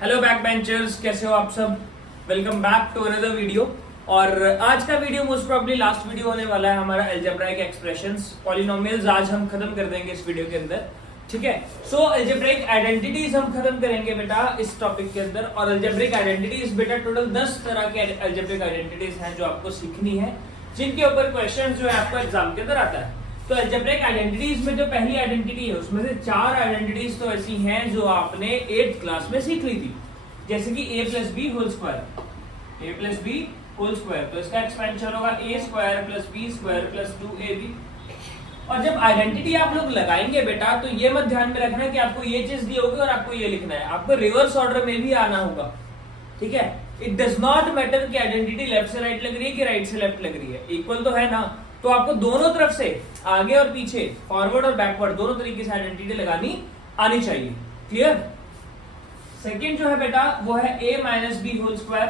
Hello back benchers, कैसे हो आप सब। Welcome back to another video. और आज का video most probably last video होने वाला है हमारा अलजेब्राइक एक्सप्रेशंस, पॉलिनोमियल्स आज हम खत्म कर देंगे इस वीडियो के अंदर। ठीक है, सो अलजेब्राइक आइडेंटिटीज हम खत्म करेंगे बेटा इस टॉपिक के अंदर। और अलजेब्रिक आइडेंटिटीज बेटा टोटल 10 तरह के अलजेब्रिक आइडेंटिटीज हैं जो आपको सीखनी है, जिनके ऊपर क्वेश्चन जो है आपको एग्जाम के अंदर आता है। तो अलजेब्रिक आइडेंटिटीज में जो पहली आइडेंटिटी है उसमें से 4 आइडेंटिटीज तो ऐसी हैं जो आपने 8th क्लास में सीख ली थी, जैसे कि a plus b whole square, a plus b whole square. तो इसका एक्सपेंशन होगा a square plus B square plus 2ab। और जब आइडेंटिटी आप लोग लगाएंगे बेटा तो ये मत ध्यान में रखना कि आपको ये चीज दी होगी और आपको ये लिखना है, आपको रिवर्स ऑर्डर में भी आना होगा। ठीक है, इट डज नॉट मैटर कि आइडेंटिटी लेफ्ट से राइट लग रही है कि राइट से लेफ्ट लग रही है, इक्वल तो है ना। तो आपको दोनों तरफ से, आगे और पीछे, फॉरवर्ड और बैकवर्ड, दोनों तरीके से आइडेंटिटी लगानी आनी चाहिए। क्लियर। सेकेंड जो है बेटा वो है a minus B whole square,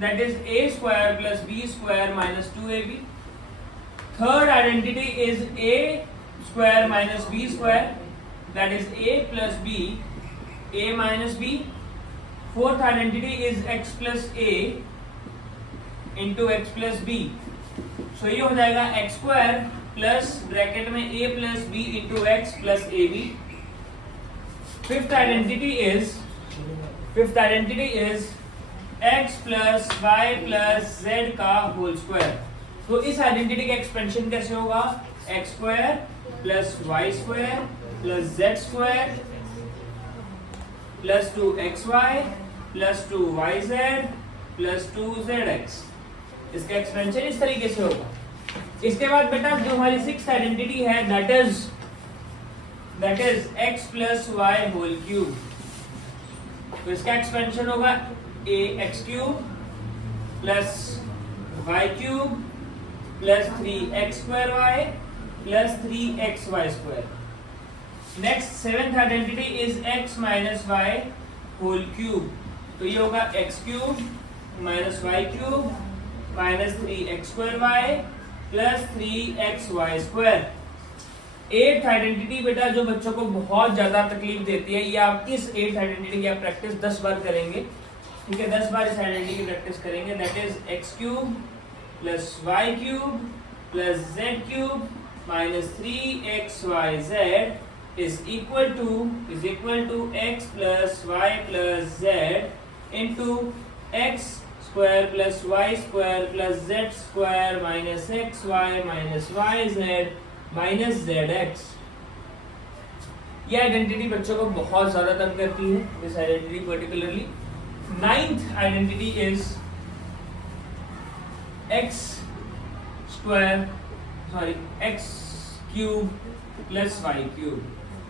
that is a square plus B square minus 2ab। Third identity is a square minus B square, that is a plus b, a minus b। Fourth identity is x plus a into x plus B. So ये हो जाएगा X square plus bracket में a plus B into x plus A B. Fifth identity is x plus Y plus Z का whole square. तो इस identity का expansion कैसे होगा, x square plus Y square plus z square plus 2xy plus 2yz plus 2zx। इसका expansion इस तरीके से होगा। इसके बाद बेटा जो हमारी सिक्स्थ आइडेंटिटी है that is x plus y whole cube. तो इसका एक्सपेंशन होगा a x cube plus Y cube plus 3x square y plus 3xy square. Next seventh identity is x minus y whole cube. तो ये होगा x cube minus Y cube minus 3x square y plus 3xy square. Eighth identity बेटा जो बच्चों को बहुत ज्यादा तकलीफ देती है, ये आप इस एट्थ आइडेंटिटी की आप प्रैक्टिस 10 बार करेंगे। ठीक है, 10 बार इस आइडेंटिटी की प्रैक्टिस करेंगे, that is x cube plus Y cube plus z cube minus 3xyz is equal to x plus Y plus z into x square plus Y square plus z square minus x y minus y z minus z x. ये identity बच्चों को बहुत ज्यादा तंग करती है, this identity particularly. Ninth identity is x cube plus Y cube.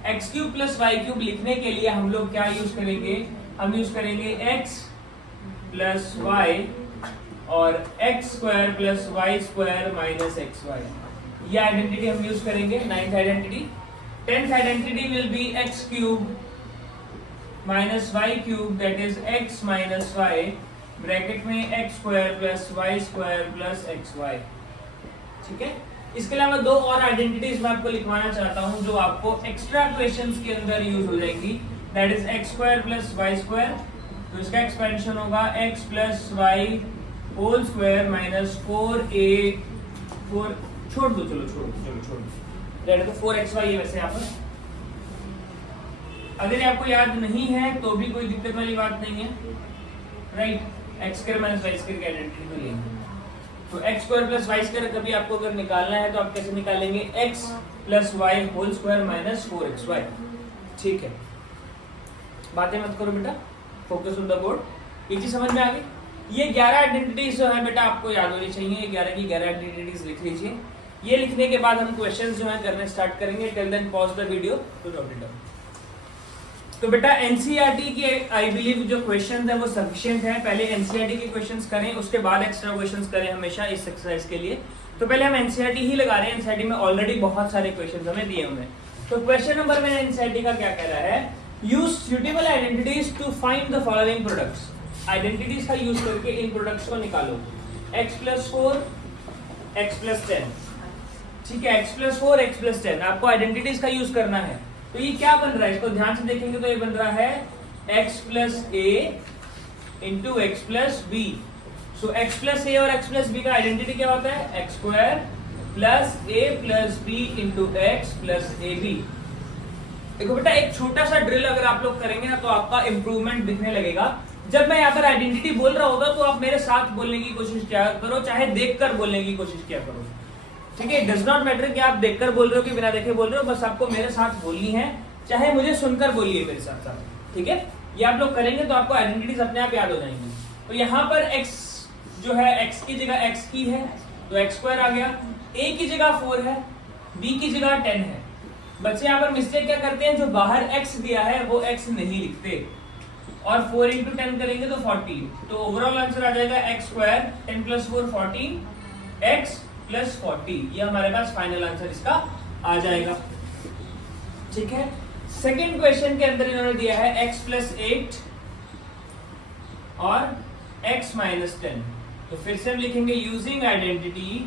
X cube plus Y cube लिखने के लिए हम लोग क्या यूज करेंगे, हम यूज करेंगे एक्स प्लस वाई और X square plus Y square minus x Y. ये आइडेंटिटी हम यूज करेंगे, ninth identity. Tenth identity will be X cube minus Y cube, that is X minus Y bracket में X square plus Y square plus X Y. ठीक है, इसके अलावा 2 और identities मैं आपको लिखवाना चाहता हूं जो आपको एक्स्ट्रा क्वेश्चंस के अंदर यूज हो जाएगी, that is x square plus Y square. तो इसका एक्सपेंशन होगा x plus y whole square minus 4a, छोड़ दो, चलो तो 4xy है वैसे यहाँ पर। अगर आपको याद नहीं है तो भी कोई दिक्कत वाली बात नहीं है, right. x square minus Y square की आइडेंटिटी को लेंगे तो x square plus Y square कभी आपको अगर निकालना है तो आप कैसे निकालेंगे, x plus y whole square minus 4xy। ठीक है, बातें मत करो बेटा, फोकस ऑन द बोर्ड। ये चीज समझ में आ गई। ये 11 आइडेंटिटीज जो है बेटा आपको याद होनी चाहिए, ये 11 की 11 आइडेंटिटीज लिख लीजिए। ये लिखने के बाद हम क्वेश्चंस जो है करने स्टार्ट करेंगे। Till then pause the video to note it down. तो बेटा एनसीईआरटी के आई बिलीव जो क्वेश्चंस है वो सफिशिएंट है। पहले एनसीईआरटी के क्वेश्चंस करें, उसके बाद एक्स्ट्रा क्वेश्चंस करें हमेशा इस एक्सरसाइज के लिए। तो पहले हम एनसीईआरटी ही लगा रहे हैं, एनसीईआरटी में ऑलरेडी बहुत सारे क्वेश्चंस हमें दिए हुए हैं। तो क्वेश्चन नंबर में एनसीईआरटी का क्या कह रहा है, use suitable identities to find the following products. Identities का यूज करके इन प्रोडक्ट्स को निकालो। x plus 4 x plus 10। ठीक है, x प्लस 4 x प्लस 10 आपको आइडेंटिटीज का यूज करना है। तो ये क्या बन रहा है, इसको ध्यान से देखेंगे तो ये बन रहा है x plus a into x plus B. So x plus a और x प्लस बी का आइडेंटिटी क्या होता है? X square plus a plus B into x plus A b. देखो बेटा, एक छोटा सा ड्रिल अगर आप लोग करेंगे ना तो आपका इंप्रूवमेंट दिखने लगेगा। जब मैं यहाँ पर आइडेंटिटी बोल रहा होगा तो आप मेरे साथ बोलने की कोशिश क्या करो, चाहे देखकर बोलने की कोशिश क्या करो, ठीक है? डज नॉट मैटर कि आप देखकर बोल रहे हो कि बिना देखे बोल रहे हो, बस आपको मेरे साथ बोलनी है, चाहे मुझे सुनकर बोलिए मेरे साथ साथ, ठीक है? ये आप लोग करेंगे तो आपको आइडेंटिटीज अपने आप याद हो जाएंगी। तो यहाँ पर x जो है x की जगह x की है तो एक्स स्क्वायर आ गया, a की जगह 4 है, b की जगह 10 है। बच्चे यहाँ पर मिस्टेक क्या करते हैं, जो बाहर x दिया है वो x नहीं लिखते और 4 इंटू 10 करेंगे तो 40। तो ओवरऑल आंसर आ जाएगा X square 10 plus 4 14 x plus 40। ये हमारे पास फाइनल आंसर इसका आ जाएगा, ठीक है? सेकेंड क्वेश्चन के अंदर इन्होंने दिया है x प्लस 8 और x माइनस 10। तो फिर से हम लिखेंगे using identity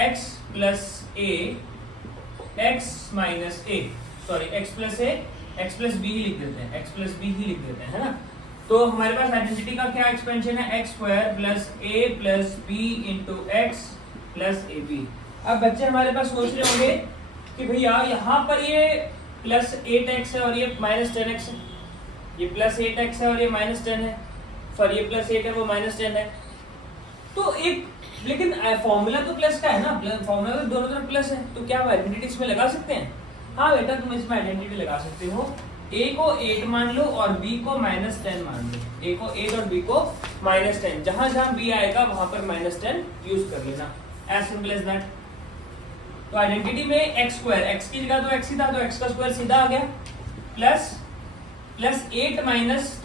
x plus a x minus A, sorry x plus A x plus B ही लिख देते हैं, x प्लस बी ही लिख देते हैं, है ना? तो हमारे पास आइडेंटिटी का क्या एक्सपेंशन है? X square plus a plus B into x plus A b. अब बच्चे हमारे पास सोच रहे होंगे कि भैया यहाँ पर ये प्लस 8x है और ये माइनस 10x है, ये प्लस 8x है और ये माइनस 10 है, सॉरी ये प्लस 8 है वो माइनस 10 है। तो एक लेकिन फॉर्मूला तो प्लस का है ना, फॉर्मूला तो दोनों तरफ प्लस है, तो क्या आप आइडेंटिटी इसमें लगा सकते हैं? हाँ बेटा, तुम इसमें आइडेंटिटी लगा सकते हो। a को 8 मान लो और b को माइनस 10 मान लो, a को 8 और b को माइनस 10, जहां जहां b आएगा वहां पर माइनस 10 यूज कर लेना, एज सिंपल एज दैट। तो आइडेंटिटी में एक्स स्क्वायर, एक्स की जगह तो एक्स ही था तो एक्स का स्क्वायर सीधा आ गया, plus 8 minus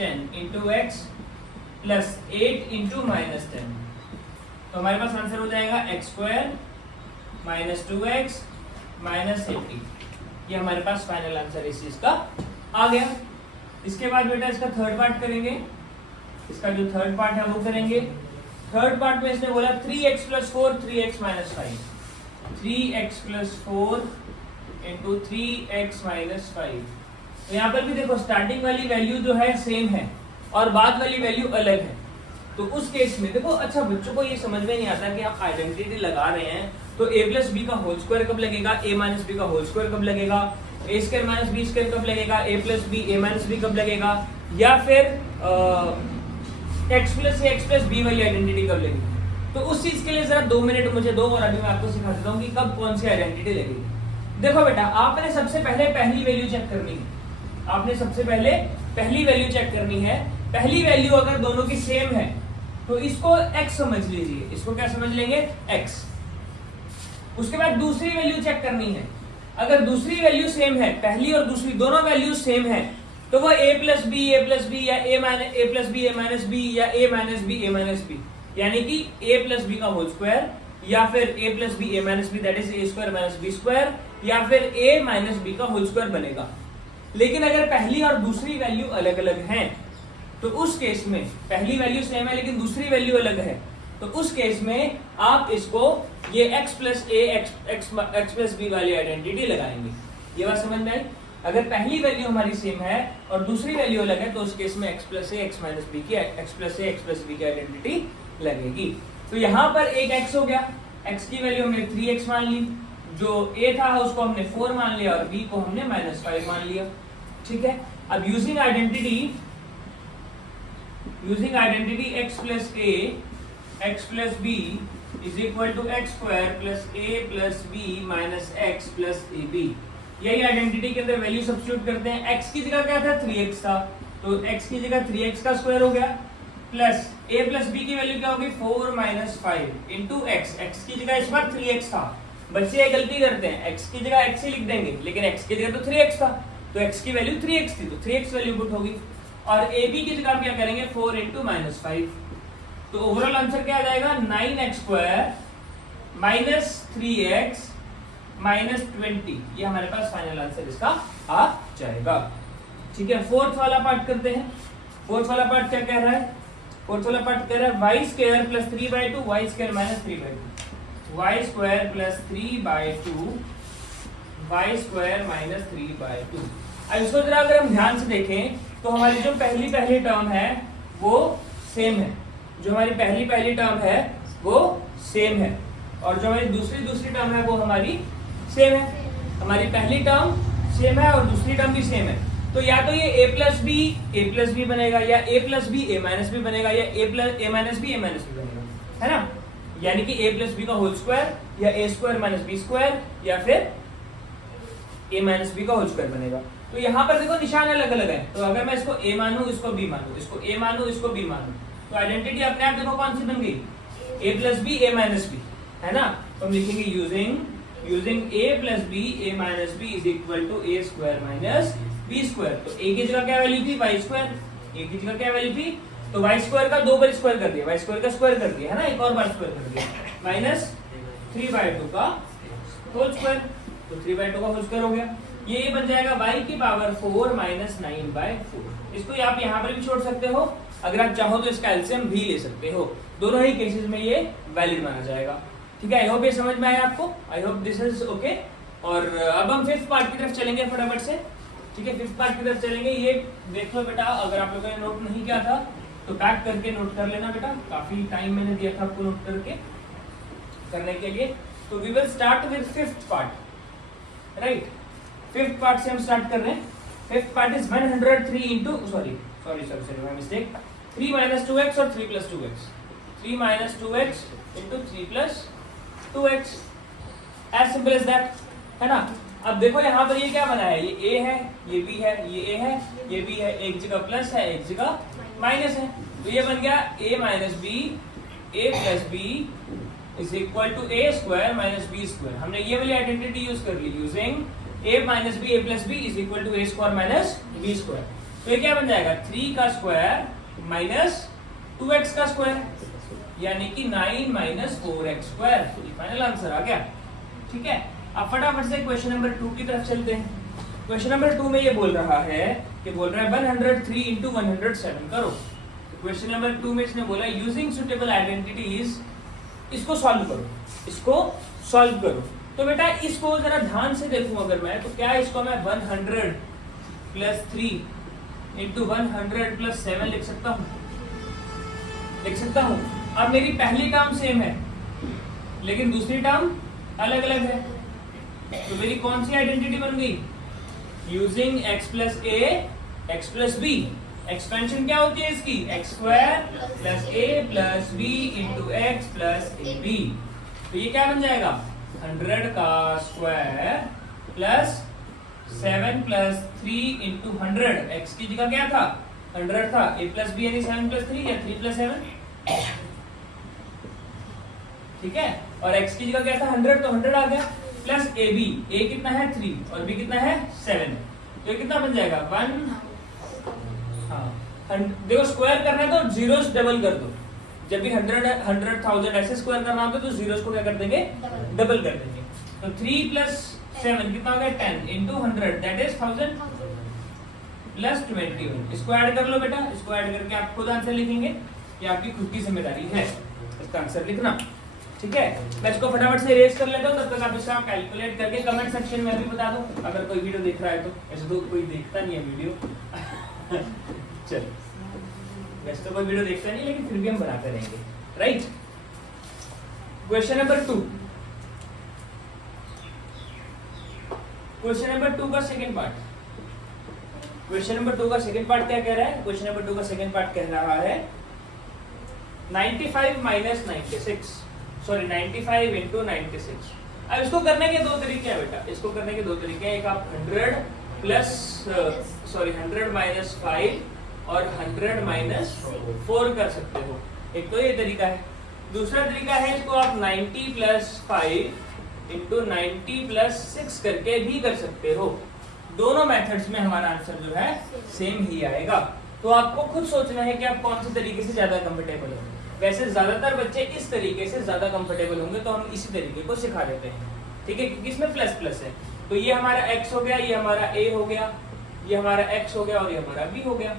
10 into x plus 8 into minus 10। तो हमारे पास आंसर हो जाएगा X square minus 2x minus 80। ये हमारे पास फाइनल आंसर इस चीज का आ गया। इसके बाद बेटा इसका थर्ड पार्ट करेंगे, इसका जो थर्ड पार्ट है वो करेंगे। थर्ड पार्ट में इसने बोला 3x plus 4 3x minus 5, 3x plus 4 into 3x minus 5। तो यहाँ पर भी देखो स्टार्टिंग वाली वैल्यू जो है सेम है और बाद वाली वैल्यू अलग है। तो उस केस में देखो, अच्छा बच्चों को ये समझ में नहीं आता कि आप आइडेंटिटी लगा रहे हैं तो a प्लस बी का होल स्क्वायर कब लगेगा, a माइनस बी का होल स्क्वायर कब लगेगा, a square minus B square कब लगेगा, a plus b a minus b कब लगेगा, या फिर x plus a x plus b वाली आइडेंटिटी कब लगेगी। तो उस चीज के लिए जरा 2 मिनट मुझे दो और अभी मैं आपको सिखा देता हूँ कि कब कौन सी आइडेंटिटी लगेगी। देखो बेटा, आपने सबसे पहले पहली वैल्यू चेक करनी है, आपने सबसे पहले पहली वैल्यू चेक करनी है। पहली वैल्यू अगर दोनों की सेम है तो इसको x समझ लीजिए, इसको क्या समझ लेंगे, x। उसके बाद दूसरी वैल्यू चेक करनी है, अगर दूसरी वैल्यू सेम है, पहली और दूसरी दोनों वैल्यू सेम है, तो वो a प्लस बी या a plus b a minus b या a माइनस बी, यानी कि a प्लस बी का होल स्क्वायर या फिर a plus b a minus b, that is a square minus B square, या फिर a माइनस बी का होल स्क्वायर बनेगा। लेकिन अगर पहली और दूसरी वैल्यू अलग अलग हैं तो उस केस में, पहली वैल्यू सेम है लेकिन दूसरी वैल्यू अलग है, तो उस केस में आप इसको ये x प्लस ए एक्स प्लस बी वाली आइडेंटिटी लगाएंगे। ये बात समझ में आई? अगर पहली वैल्यू हमारी सेम है और दूसरी वैल्यू अलग है तो उस केस में x प्लस ए एक्स माइनस बी की x प्लस ए एक्स प्लस बी की आइडेंटिटी लगेगी। तो यहाँ पर एक x हो गया, x की वैल्यू हमने 3x मान ली, जो a था उसको हमने 4 मान लिया और b को हमने माइनस 5 मान लिया, ठीक है? अब using identity x plus a x plus b is equal to x square plus a plus b minus x plus A b. यही आइडेंटिटी के अंदर वैल्यू सब्स्टिट्यूट करते हैं। x की जगह क्या था, 3x था, तो x की जगह 3x का स्क्वायर हो गया, प्लस a प्लस b की वैल्यू क्या होगी, 4 माइनस 5 इंटू x। x की जगह इस बार 3x था। बच्चे ये गलती करते हैं, x की जगह x ही लिख देंगे, लेकिन x की जगह तो 3x था, तो x की वैल्यू 3x थी, तो 3x वैल्यू पुट होगी। और ab की जगह हम क्या करेंगे, 4 इंटू माइनस 5। तो ओवरऑल आंसर क्या आ जाएगा, 9x square minus 3x minus 20। ये हमारे पास फाइनल आंसर इसका आ जाएगा, ठीक है? फोर्थ वाला पार्ट करते हैं। फोर्थ वाला पार्ट क्या कह रहा है, फोर्थ वाला पार्ट कह रहा है y square plus 3/2 y square minus 3/2। Y square plus 3/2 y square minus 3/2। अब इसको जरा अगर हम ध्यान से देखें तो हमारी जो पहली टर्म है वो सेम है, जो हमारी पहली टर्म है वो सेम है, और जो हमारी दूसरी टर्म है वो हमारी सेम है। हमारी पहली टर्म सेम है और दूसरी टर्म भी सेम है, तो या तो ये a प्लस बी बनेगा, या a plus b a minus b बनेगा, या a माइनस बी बनेगा, है ना। यानी कि a प्लस बी का होल स्क्वायर, या a square minus B square, या फिर a माइनस बी का होल स्क्वायर बनेगा। तो यहाँ पर देखो निशान अलग अलग है, तो अगर मैं इसको a मानूं, इसको b मानूं, इसको a मानूं, इसको b मानूं, तो आइडेंटिटी अपने आप देखो कौन सी बन गई, a plus b a minus b, है ना। तो हम लिखेंगे using a plus b a minus b is equal to a square minus b square. तो a की जगह क्या वैल्यू थी, y स्क्वायर, a की जगह क्या वैल्यू थी, तो y स्क्वायर का 2 बार स्क्वायर कर दिया, y स्क्वायर का स्क्वायर कर दिया, है ना, एक और बार स्क्वायर कर दिया, माइनस 3/2 का होल स्क्वायर, तो 3/2 का होल स्क्वायर हो गया। ये बन जाएगा y की पावर 4 माइनस 9/4। इसको आप यहाँ पर भी छोड़ सकते हो, अगर आप चाहो तो इसका एलसीएम भी ले सकते हो, दोनों ही केसेस में ये वैलिड माना जाएगा। ठीक है, आई होप ये समझ में आया आपको, I hope this is okay. और अब हम फिफ्थ पार्ट की तरफ चलेंगे फटाफट से। ठीक है, फिफ्थ पार्ट की तरफ चलेंगे। ये देख लो बेटा, अगर आप लोगों ने नोट नहीं किया था तो पैक करके नोट कर लेना बेटा, काफी टाइम मैंने दिया था आपको नोट करके करने के लिए। तो we will start with fifth part, right. Fifth part से हम स्टार्ट कर रहे हैं। Fifth part is 103 into sorry my mistake, 3 minus 2x और 3 plus 2x, 3 minus 2x into 3 plus 2x, as simple as that, है ना। अब देखो यहाँ पर ये क्या बना है, ये a है, ये b है, ये a है, ये b है, एक जगह प्लस है, एक जगह माइनस है, तो ये बन गया a minus B a plus B is equal to a square minus b square. हमने ये वाली आइडेंटिटी यूज कर ली, using a minus B a plus B is equal to a square minus b square. तो ये क्या बन जाएगा, 3 का स्क्वायर माइनस 2x का स्क्वायर, यानी कि 9 माइनस 4x स्क्वायर। ये फाइनल आंसर आ गया। ठीक है, अब फटाफट से क्वेश्चन नंबर 2 की तरफ चलते हैं। क्वेश्चन नंबर 2 में ये बोल रहा है कि 103 इंटू 107 करो। क्वेश्चन नंबर 2 में इसने बोला यूजिंग सुटेबल आइडेंटिटीज, इसको सॉल्व करो। तो बेटा इसको जरा ध्यान से देखूं अगर मैं, तो क्या इसको मैं 100 प्लस 3 इंटू 100 प्लस 7 लिख सकता हूं। अब मेरी पहली टर्म सेम है लेकिन दूसरी टर्म अलग अलग है, तो मेरी कौन सी आइडेंटिटी बन गई, using x plus a x plus b। Expansion क्या होती है इसकी, x square plus a plus b into x plus A b. तो ये क्या बन जाएगा, 100 का square plus 7 plus 3 into 100। x की जगह क्या था, 100 था, a प्लस b यानी 7 प्लस 3 या 3 प्लस 7। ठीक है, और x की जगह क्या था 100, तो 100 आ गया, प्लस a कितना है 3 और b कितना है 7। तो ये कितना बन जाएगा 1। हाँ, देखो स्क्वायर करना है तो जीरोस डबल कर दो, जब भी 100,000 ऐसे स्क्वायर करना होगा तो जीरोस को क्या कर देंगे, डबल कर देंगे। तो 3 प्लस 7 कितना हो गया 10 इंटू 100 दैट इज 1000 प्लस 21। इसको ऐड कर लो बेटा, इसको ऐड करके आप खुद आंसर लिखेंगे, ये आपकी खुद की जिम्मेदारी है इसका आंसर लिखना। ठीक है, मैं इसको फटाफट से इरेज कर लेता हूँ, तब तक आप इसका कैलकुलेट करके कमेंट सेक्शन में भी बता दो अगर कोई वीडियो देख रहा है तो। ऐसे तो कोई देखता नहीं है वीडियो चल, वैसे तो कोई वीडियो देखता नहीं लेकिन फिर भी हम बनाते रहेंगे, right. Question number 2, question number 2 का सेकंड पार्ट। क्वेश्चन नंबर 2 का सेकंड पार्ट क्या कह रहा है, क्वेश्चन नंबर 2 का सेकंड पार्ट कह रहा है 95 माइनस 96, सॉरी 95 इंटू 96। अब इसको करने के दो तरीके हैं बेटा, इसको करने के दो तरीके हैं। एक आप 100 प्लस 100 माइनस 5 और 100 माइनस 4 कर सकते हो, एक तो ये तरीका है। दूसरा तरीका है इसको आप 90 प्लस 5 इंटू 90 प्लस 6 करके भी कर सकते हो। दोनों मेथड्स में हमारा आंसर जो है सेम ही आएगा। तो आपको खुद सोचना है कि आप कौन से तरीके से ज्यादा कंफर्टेबल हो। वैसे ज्यादातर बच्चे इस तरीके से ज्यादा कंफर्टेबल होंगे, तो हम इसी तरीके को सिखा देते हैं। ठीक है, क्योंकि इसमें प्लस प्लस है, तो ये हमारा x हो गया, ये हमारा a हो गया, ये हमारा x हो गया और ये हमारा b हो गया।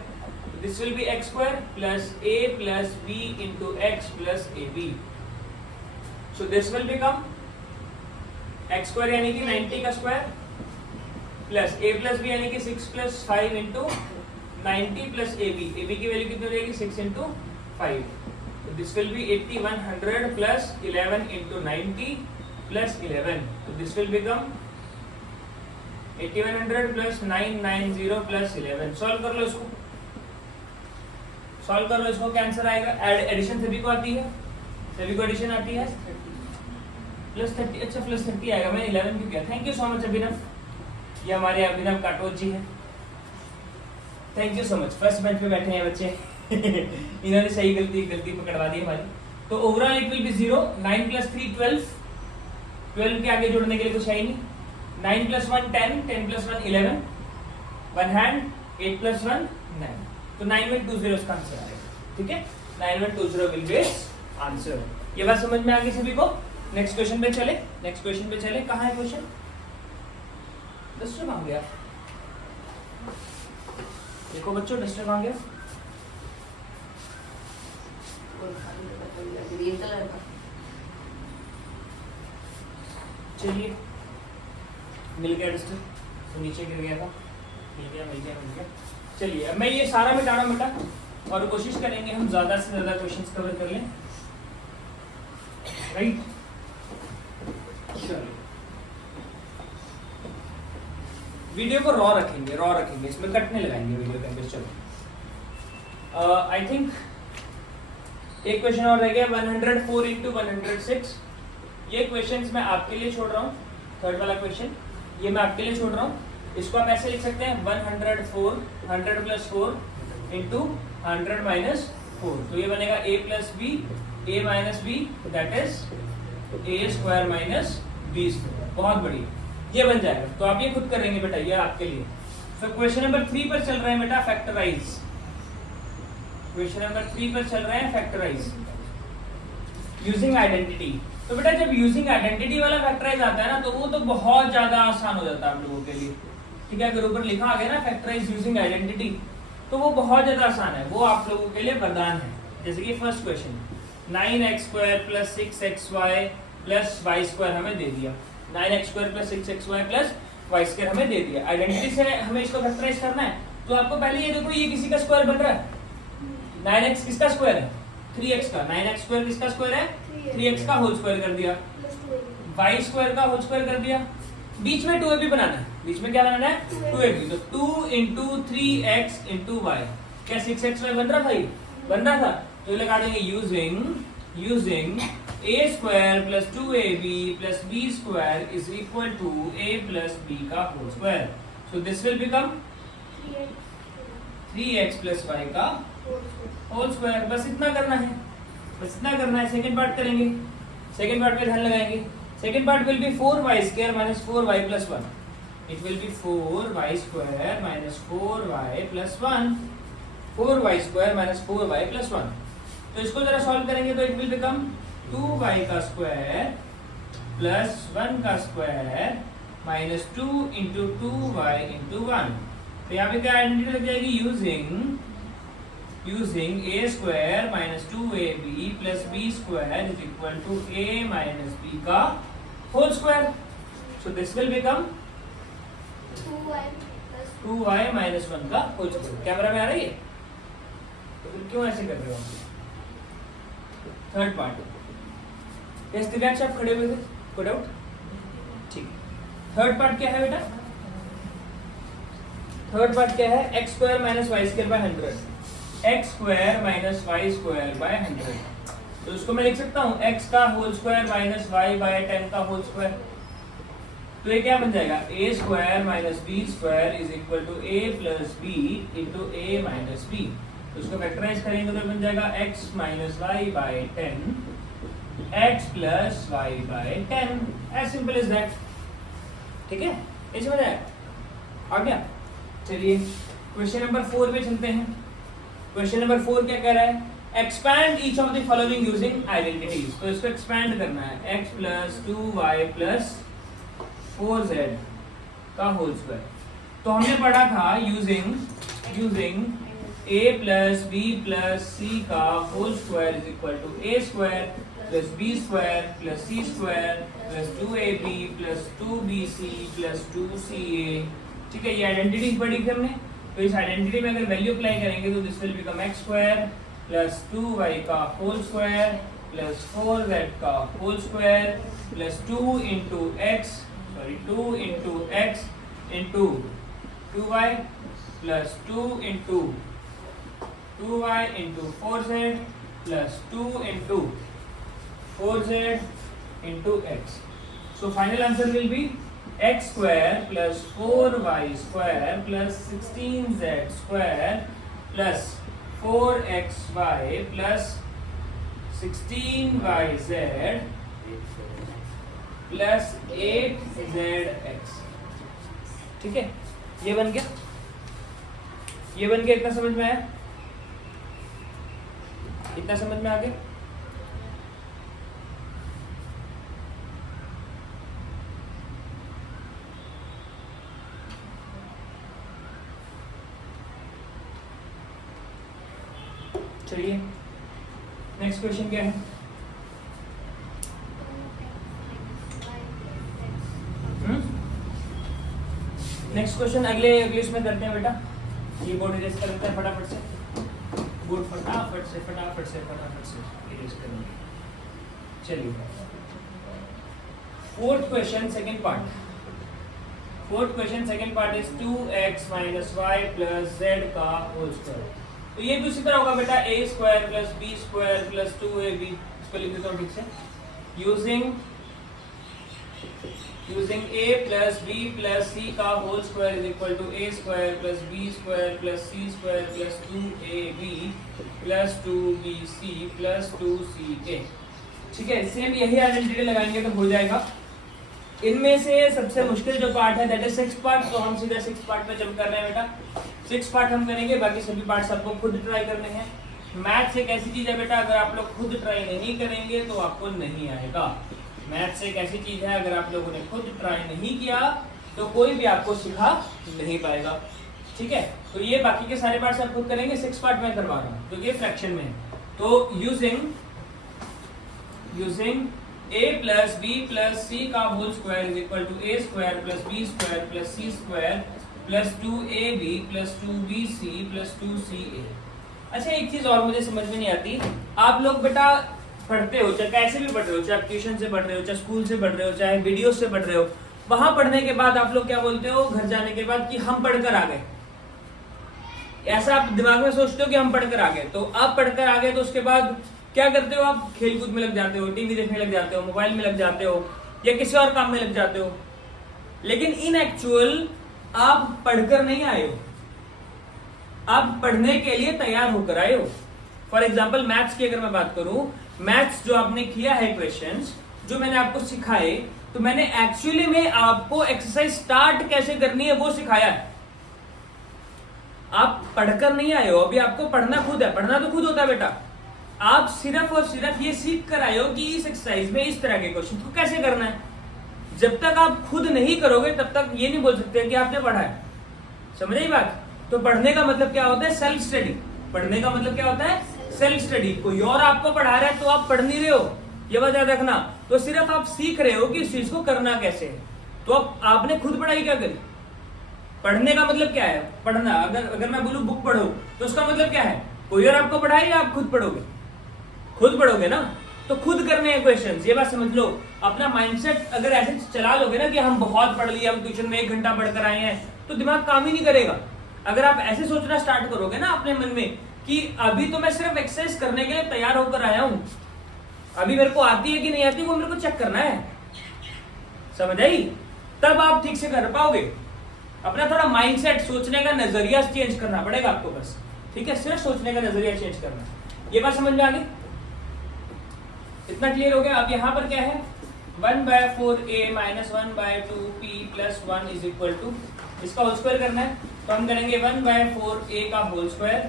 This will be x square plus a plus b into x plus A b. So this will become x square यानी कि 90 का square plus a plus b यानी कि 6 प्लस 5 इंटू 90 प्लस ए बी की वैल्यू कितनी हो जाएगी 6 इंटू 5. तो this will be 8100 plus 11 into 90 plus 11. तो this will become 8100 plus 990 plus 11. Solve कर लो इसको, सॉल्व कर लो इसको. क्या आंसर आएगा? एडिशन सभी को आती है, सभी को एडिशन आती है. प्लस 30. अच्छा प्लस 30 आएगा, मैंने 11 क्यों किया? थैंक यू सो मच अभिनव, ये हमारे अभिनव काटोच जी हैं. Thank you so much. First bench पे बैठे हैं बच्चे. इन्होंने सही गलती पकड़वा दी हमारी. तो overall it will B 0. 9 plus 3 12. 12 के आगे जोड़ने के लिए कुछ है ही नहीं. 9 plus 1 10. 10 plus 1 11. One hand. 8 plus 1 9. तो 9120 इसका आंसर आएगा. ठीक है, 9120 विल बी आंसर. ये बात समझ में आ गई सभी को? नेक्स्ट क्वेश्चन पे चले. नेक्स्ट क्वेश्चन पे चले. कहाँ है क्वेश्चन? डस्टर कहाँ गया? देखो बच्चों, डस्टर कहाँ गया? चलिए, मिल गया डस्टर. तो नीचे गिर गया था. मिल गया. चलिए, अब मैं ये सारा मिटाना बेटा, और कोशिश करेंगे हम ज्यादा से ज्यादा क्वेश्चंस कवर कर लें. राइट, चलिए वीडियो को रॉ रखेंगे, इसमें कटने लगाएंगे वीडियो के अंदर. चलो, आई थिंक एक क्वेश्चन और रह गया. 104 इंटू 106. ये क्वेश्चंस मैं आपके लिए छोड़ रहा हूँ. थर्ड वाला क्वेश्चन ये मैं आपके लिए छोड़ रहा हूँ. इसको आप ऐसे लिख सकते हैं 104 100 प्लस 4 इंटू 100 माइनस 4. तो ये बनेगा a plus b a minus b that is a square minus B square. बहुत बढ़िया, ये बन जाएगा. तो आप ये खुद करेंगे बेटा, ये आपके लिए. तो क्वेश्चन नंबर 3 पर चल रहे हैं बेटा फैक्टराइज. क्वेश्चन नंबर 3 पर चल रहे हैं फैक्टराइज यूजिंग आइडेंटिटी. तो बेटा जब यूजिंग आइडेंटिटी वाला फैक्टराइज आता है ना, तो वो तो बहुत ज्यादा आसान हो जाता है आप लोगों के लिए. ठीक है, अगर ऊपर लिखा आ गया ना फैक्टराइज यूजिंग आइडेंटिटी, तो वो बहुत ज्यादा आसान है. वो आप लोगों के लिए वरदान है. जैसे कि first question 9x square plus 6xy plus Y square हमें दे दिया. 9x square plus 6xy plus Y square हमें दे दिया. आइडेंटिटी से हमें इसको फैक्टराइज करना है. तो आपको पहले ये देखो, ये किसी का स्क्वायर बन रहा है. 9x किसका स्क्वायर है? 3x का. 9x स्क्वायर किसका स्क्वायर है? 3x का होल स्क्वायर कर दिया. y स्क्वायर का होल स्क्वायर कर दिया. बीच में 2ab बनाना है. बीच में क्या बनाना है? 2ab. तो 2 इंटू 3x इंटू वाई. क्या 6xy बन रहा था? बन रहा था. तो लगा देंगे using a square plus 2ab plus b square is equal to a plus b का whole square. So this will become 3x plus y का होल स्क्वायर. बस इतना करना है. सेकंड पार्ट करेंगे. सेकंड पार्ट पे ध्यान लगाएंगे. Second part will be 4y square minus 4y plus 1. It will be 4y square minus 4y plus 1. 4y square minus 4y plus 1. तो इसको जरा सॉल्व करेंगे तो इट विल बिकम 2y का स्क्वायर प्लस 1 का square minus 2 into 2y into 1. तो यहाँ पे क्या आइडेंटिटी लग जाएगी? Using a square minus 2ab plus b square is equal to a minus b का whole square. So this will become 2y minus 1 का होल स्क्वायर. कैमरा में आ रही है? तो फिर क्यों ऐसे कर रहे हो? थर्ड पार्ट यस आप खड़े हुए थे. Good out. ठीक. थर्ड पार्ट क्या है बेटा? थर्ड पार्ट क्या है? X square minus Y square by 100. X square minus Y square by 100. तो इसको मैं लिख सकता हूँ एक्स का whole square minus Y by 10 का होल स्क्वायर. तो ये क्या बन जाएगा? A square minus B square is equal to A plus B into A minus B. तो इसको फैक्टराइज करेंगे तो बन जाएगा x minus Y by 10 x plus y by 10. As simple is that. ठीक है, ये समझ आया? आ गया. चलिए क्वेश्चन नंबर 4 पे चलते हैं. क्वेश्चन नंबर 4 क्या कह रहा है? Expand each of the following using identities. तो इसको एक्सपैंड करना है. X plus 2y plus 4z का होल स्क्वायर. तो हमने पढ़ा था using a plus b plus c का whole square is equal to a square plus B square plus c square plus 2ab plus 2bc plus 2ca। ठीक है, ये identity पढ़ी थी हमने, तो इस आइडेंटिटी में अगर वैल्यू अप्लाई करेंगे तो this will become x square plus 2y का होल स्क्वायर प्लस 4z का whole square plus 2 into x into 2y plus 2 into 2y into 4z plus 2 into 4z into x। So final answer will be x square plus 4y square plus 16z square plus 4xy plus 16yz plus 8zx। ठीक है, ये बन गया, ये बन गया। इतना समझ में आया? इतना समझ में आ गया? चलिए नेक्स्ट क्वेश्चन क्या है? नेक्स्ट क्वेश्चन अगले इसमें करते हैं बेटा। ये बोर्ड इरेज कर लेते हैं फटाफट से, बोर्ड फटाफट से इरेज करेंगे। चलिए fourth question second part is 2x minus y plus Z का होल स्क्वायर। तो ये भी उसी तरह होगा बेटा, a square plus B square plus 2ab। इसको लिख देता हूँ ठीक से, using a plus b plus c का whole square is equal to a square plus b square plus c square plus 2ab plus 2bc plus 2ca। ठीक है, same यही आइडेंटिटी लगाएंगे तो हो जाएगा। इनमें से सबसे मुश्किल जो पार्ट है दैट इज सिक्स पार्ट, तो हम सीधा सिक्स पार्ट में जंप कर रहे हैं बेटा। सिक्स पार्ट हम करेंगे, बाकी सभी पार्ट्स आपको खुद ट्राई करने हैं। मैथ्स एक ऐसी चीज है बेटा, अगर आप लोग खुद ट्राई नहीं करेंगे तो आपको नहीं आएगा। मैथ्स एक ऐसी चीज है, अगर आप लोगों ने खुद ट्राई नहीं किया तो कोई भी आपको सिखा नहीं पाएगा। ठीक है, तो ये बाकी के सारे पार्ट्स आप खुद करेंगे, सिक्स पार्ट में करवा रहा हूँ क्योंकि फ्रैक्शन में है। तो using a plus b plus c का whole square is equal to a square plus b square plus c square plus 2ab plus 2bc plus 2ca। अच्छा, एक चीज और मुझे समझ में नहीं आती, आप लोग बेटा पढ़ते हो, चाहे कैसे भी पढ़ रहे हो, चाहे ट्यूशन से पढ़ रहे हो, चाहे स्कूल से पढ़ रहे हो, चाहे वीडियो से पढ़ रहे हो, वहां पढ़ने के बाद आप लोग क्या बोलते हो घर जाने के बाद कि हम पढ़कर आ गए। ऐसा आप दिमाग में सोचते हो कि हम पढ़कर आ गए। तो आप पढ़कर आ गए तो उसके बाद क्या करते हो? आप खेल कूद में लग जाते हो, टीवी देखने लग जाते हो, मोबाइल में लग जाते हो, या किसी और काम में लग जाते हो। लेकिन इन एक्चुअल आप पढ़कर नहीं आए हो, आप पढ़ने के लिए तैयार होकर आए हो। फॉर एग्जाम्पल मैथ्स की अगर मैं बात करूं, मैथ्स जो आपने किया है, क्वेश्चंस जो मैंने आपको सिखाए, तो मैंने एक्चुअली में आपको एक्सरसाइज स्टार्ट कैसे करनी है वो सिखाया है। आप पढ़कर नहीं आए हो, अभी आपको पढ़ना खुद है। पढ़ना तो खुद होता है बेटा, आप सिर्फ और सिर्फ ये सीख कर आए हो कि इस एक्सरसाइज में इस तरह के क्वेश्चन को कैसे करना है। जब तक आप खुद नहीं करोगे तब तक ये नहीं बोल सकते कि आपने पढ़ा है। समझ आई बात? तो पढ़ने का मतलब क्या होता है? Self study. पढ़ने का मतलब क्या होता है? Self study. कोई और आपको पढ़ा रहा है तो आप पढ़ नहीं रहे हो, ये बात याद रखना। तो सिर्फ आप सीख रहे हो कि इस चीज को करना कैसे है। तो आपने खुद पढ़ाई क्या करी? पढ़ने का मतलब क्या है? पढ़ना। अगर मैं बोलूं बुक पढ़ो तो उसका मतलब क्या है? कोई और आपको पढ़ाए या आप खुद पढ़ोगे? खुद पढ़ोगे ना, तो खुद करने हैं क्वेश्चंस। ये बात समझ लो। अपना माइंडसेट अगर ऐसे चला लोगे ना कि हम बहुत पढ़ लिए, हम ट्यूशन में 1 घंटा पढ़कर आए हैं, तो दिमाग काम ही नहीं करेगा। अगर आप ऐसे सोचना स्टार्ट करोगे ना अपने मन में कि अभी तो मैं सिर्फ एक्सरसाइज करने के लिए तैयार होकर आया हूं, अभी मेरे को आती है कि नहीं आती वो मेरे को चेक करना है, समझ आई? तब आप ठीक से कर पाओगे। अपना थोड़ा माइंडसेट, सोचने का नजरिया चेंज करना पड़ेगा आपको बस। ठीक है, सिर्फ सोचने का नजरिया चेंज करना। ये बात समझ में आ गई? इतना क्लियर हो गया? अब यहाँ पर क्या है? 1/4a minus 1/2p plus 1 is equal to, इसका होल स्क्वायर करना है तो हम करेंगे 1/4a का whole square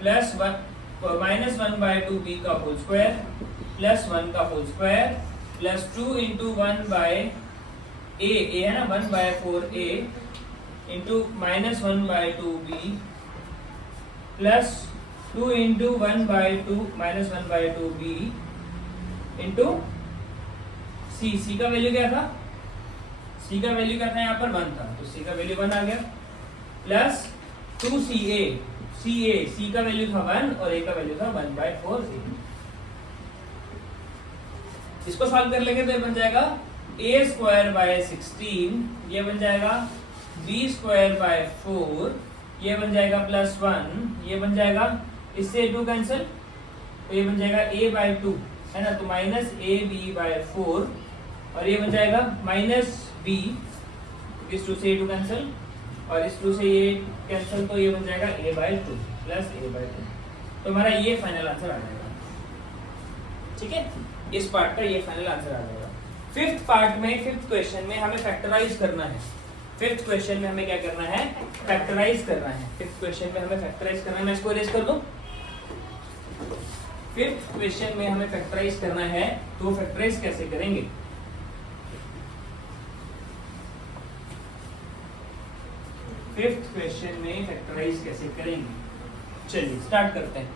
plus 1 minus 1/2b का होल स्क्वायर प्लस 1 का whole square plus 2 into 1/a, a है ना, 1/4a into minus 1/2b plus 2 into 1/2 minus 1/2b into C, C का वैल्यू क्या था, सी का वैल्यू क्या था यहाँ पर 1 था, तो सी का वैल्यू 1 आ गया, प्लस 2ca, सी का वैल्यू था 1 और ए का वैल्यू था 1/4 सी। इसको सॉल्व कर लेंगे तो ये बन जाएगा a²/16, ये बन जाएगा b²/4, ये बन जाएगा +1, ये बन जाएगा, इससे 2 कैंसिल, तो ये बन जाएगा a/2 है ना, तो -ab/4, और ये बन जाएगा -b, इस 2 से 2 कैंसिल और इस 2 से ये कैंसिल, तो ये बन जाएगा a/2 प्लस a/2। तो हमारा ये फाइनल आंसर आ जाएगा। ठीक है, इस पार्ट का ये फाइनल आंसर आ जाएगा। फिफ्थ पार्ट में, फिफ्थ क्वेश्चन में हमें फैक्टराइज करना है। फिफ्थ क्वेश्चन में हमें क्या करना है, फैक्टराइज करना है। फिफ्थ क्वेश्चन में हमें फैक्टराइज करना है, मैं इसको इरेज कर दूं। फिफ्थ क्वेश्चन में हमें फैक्टराइज करना है, तो फैक्टराइज कैसे करेंगे? फिफ्थ क्वेश्चन में फैक्टराइज कैसे करेंगे, चलिए स्टार्ट करते हैं।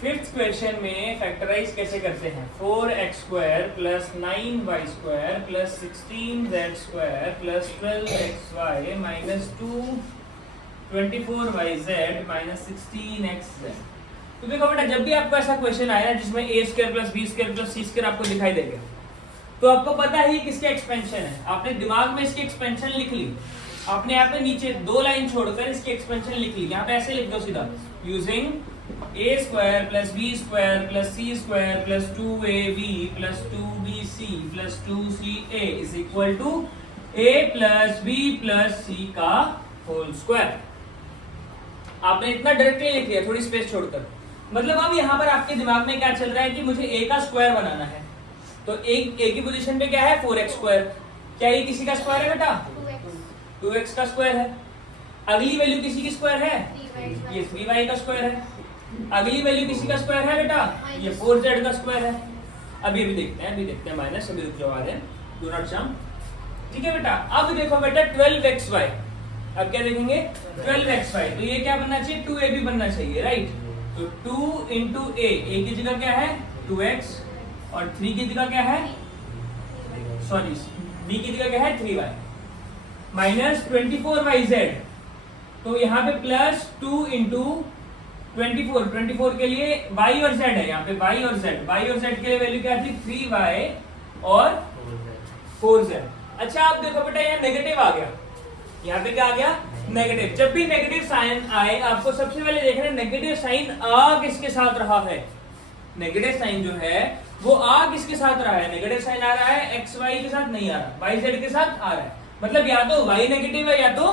फिफ्थ क्वेश्चन में फैक्टराइज कैसे करते हैं? 4x² plus 9y² plus 16z² plus 12xy minus 24yz minus 16xz। तो देखो बेटा, जब भी आपको ऐसा क्वेश्चन आया जिसमें a² plus b² plus c² आपको दिखाई देगा, तो आपको पता ही किसके एक्सपेंशन है, आपने दिमाग में इसकी एक्सपेंशन लिख ली, आपने यहाँ पे नीचे 2 लाइन छोड़कर इसकी एक्सपेंशन लिख ली। यहाँ पे ऐसे लिख दो सीधा, using a² plus b² plus c² plus 2ab plus 2bc plus 2ca is equal to a plus b plus c का होल स्क्वायर। आपने इतना डायरेक्टली लिख लिया, थोड़ी स्पेस छोड़कर। मतलब अब यहाँ पर आपके दिमाग में क्या चल रहा है कि मुझे a का स्क्वायर बनाना है, तो a की पोजीशन पे क्या है 4x²। क्या ये किसी का स्क्वायर है बेटा? 2x का स्क्वायर है। अगली वैल्यू किसी की स्क्वायर है? ये 3y का स्क्वायर है। अगली वैल्यू किसी का स्क्वायर है बेटा? ये 4z का स्क्वायर है। अभी देखते हैं माइनस, अभी रुक जाओ, आ रहे हैं, डू नॉट जंप। ठीक है बेटा, अब देखो बेटा 12xy, अब क्या देखेंगे 12xy, तो ये क्या बनना चाहिए 2ab बनना चाहिए, राइट। तो 2 इंटू a की जगह क्या है 2x और 3 की जगह क्या है, सॉरी b की जगह क्या है 3y माइनस 24yz, तो यहाँ पे प्लस 2 इंटू 24 के लिए y और z है, यहाँ पे y और z के लिए वैल्यू क्या थी 3y और 4z। अच्छा आप देखो बेटा यहाँ नेगेटिव आ गया, यहाँ पे क्या आ गया नेगेटिव। जब भी नेगेटिव साइन आए आपको सबसे पहले देखना है नेगेटिव साइन आ किसके साथ रहा है। नेगेटिव साइन जो है वो आ किसके साथ रहा है, नेगेटिव साइन आ रहा है एक्स वाई के साथ नहीं आ रहा, y z के साथ आ रहा है। मतलब या तो y नेगेटिव है या तो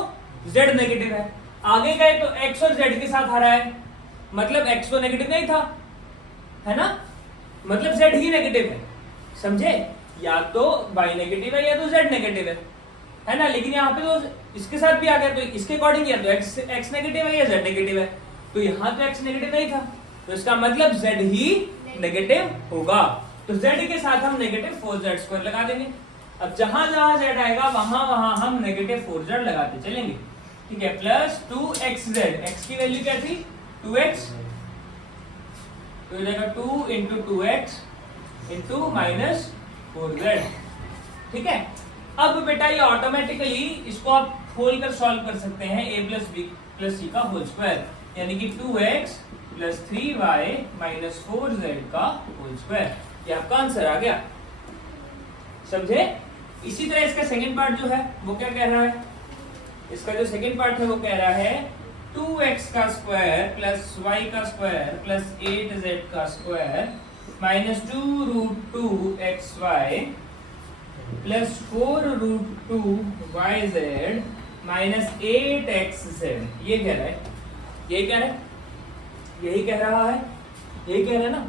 z नेगेटिव है। आगे गए तो x और z के साथ आ रहा है, मतलब x तो नेगेटिव नहीं था, है ना, मतलब z ही नेगेटिव है, समझे। या तो y नेगेटिव है या तो z नेगेटिव है ना। लेकिन यहाँ पे तो इसके साथ भी आ गया, तो इसके अकॉर्डिंग या तो x नेगेटिव है या z नेगेटिव है, तो यहाँ तो x नेगेटिव नहीं था, तो इसका मतलब z ही नेगेटिव होगा। तो z के साथ हम नेगेटिव 4z² लगा देंगे। अब जहां जहां z आएगा वहां वहां हम नेगेटिव 4z लगाते चलेंगे, ठीक है। प्लस 2xz, x की वैल्यू क्या थी 2x, तो हो जाएगा 2 into 2x into minus 4z, ठीक है। अब बेटा ये ऑटोमेटिकली इसको आप खोल कर सॉल्व कर सकते हैं, a plus b plus c का होल स्क्वायर, यानी कि 2x plus 3y minus 4z का होल स्क्वायर, ये आपका आंसर आ गया, समझे। इसी तरह इसका सेकंड पार्ट जो है वो क्या कह रहा है, इसका जो सेकंड पार्ट है वो कह रहा है 2x का स्क्वायर प्लस y का स्क्वायर प्लस 8z का square minus 2 root 2xy plus 4 root 2yz minus 8xz। ये कह रहा है, यही कह रहा है, यही कह रहा है, यही कह रहा है ना।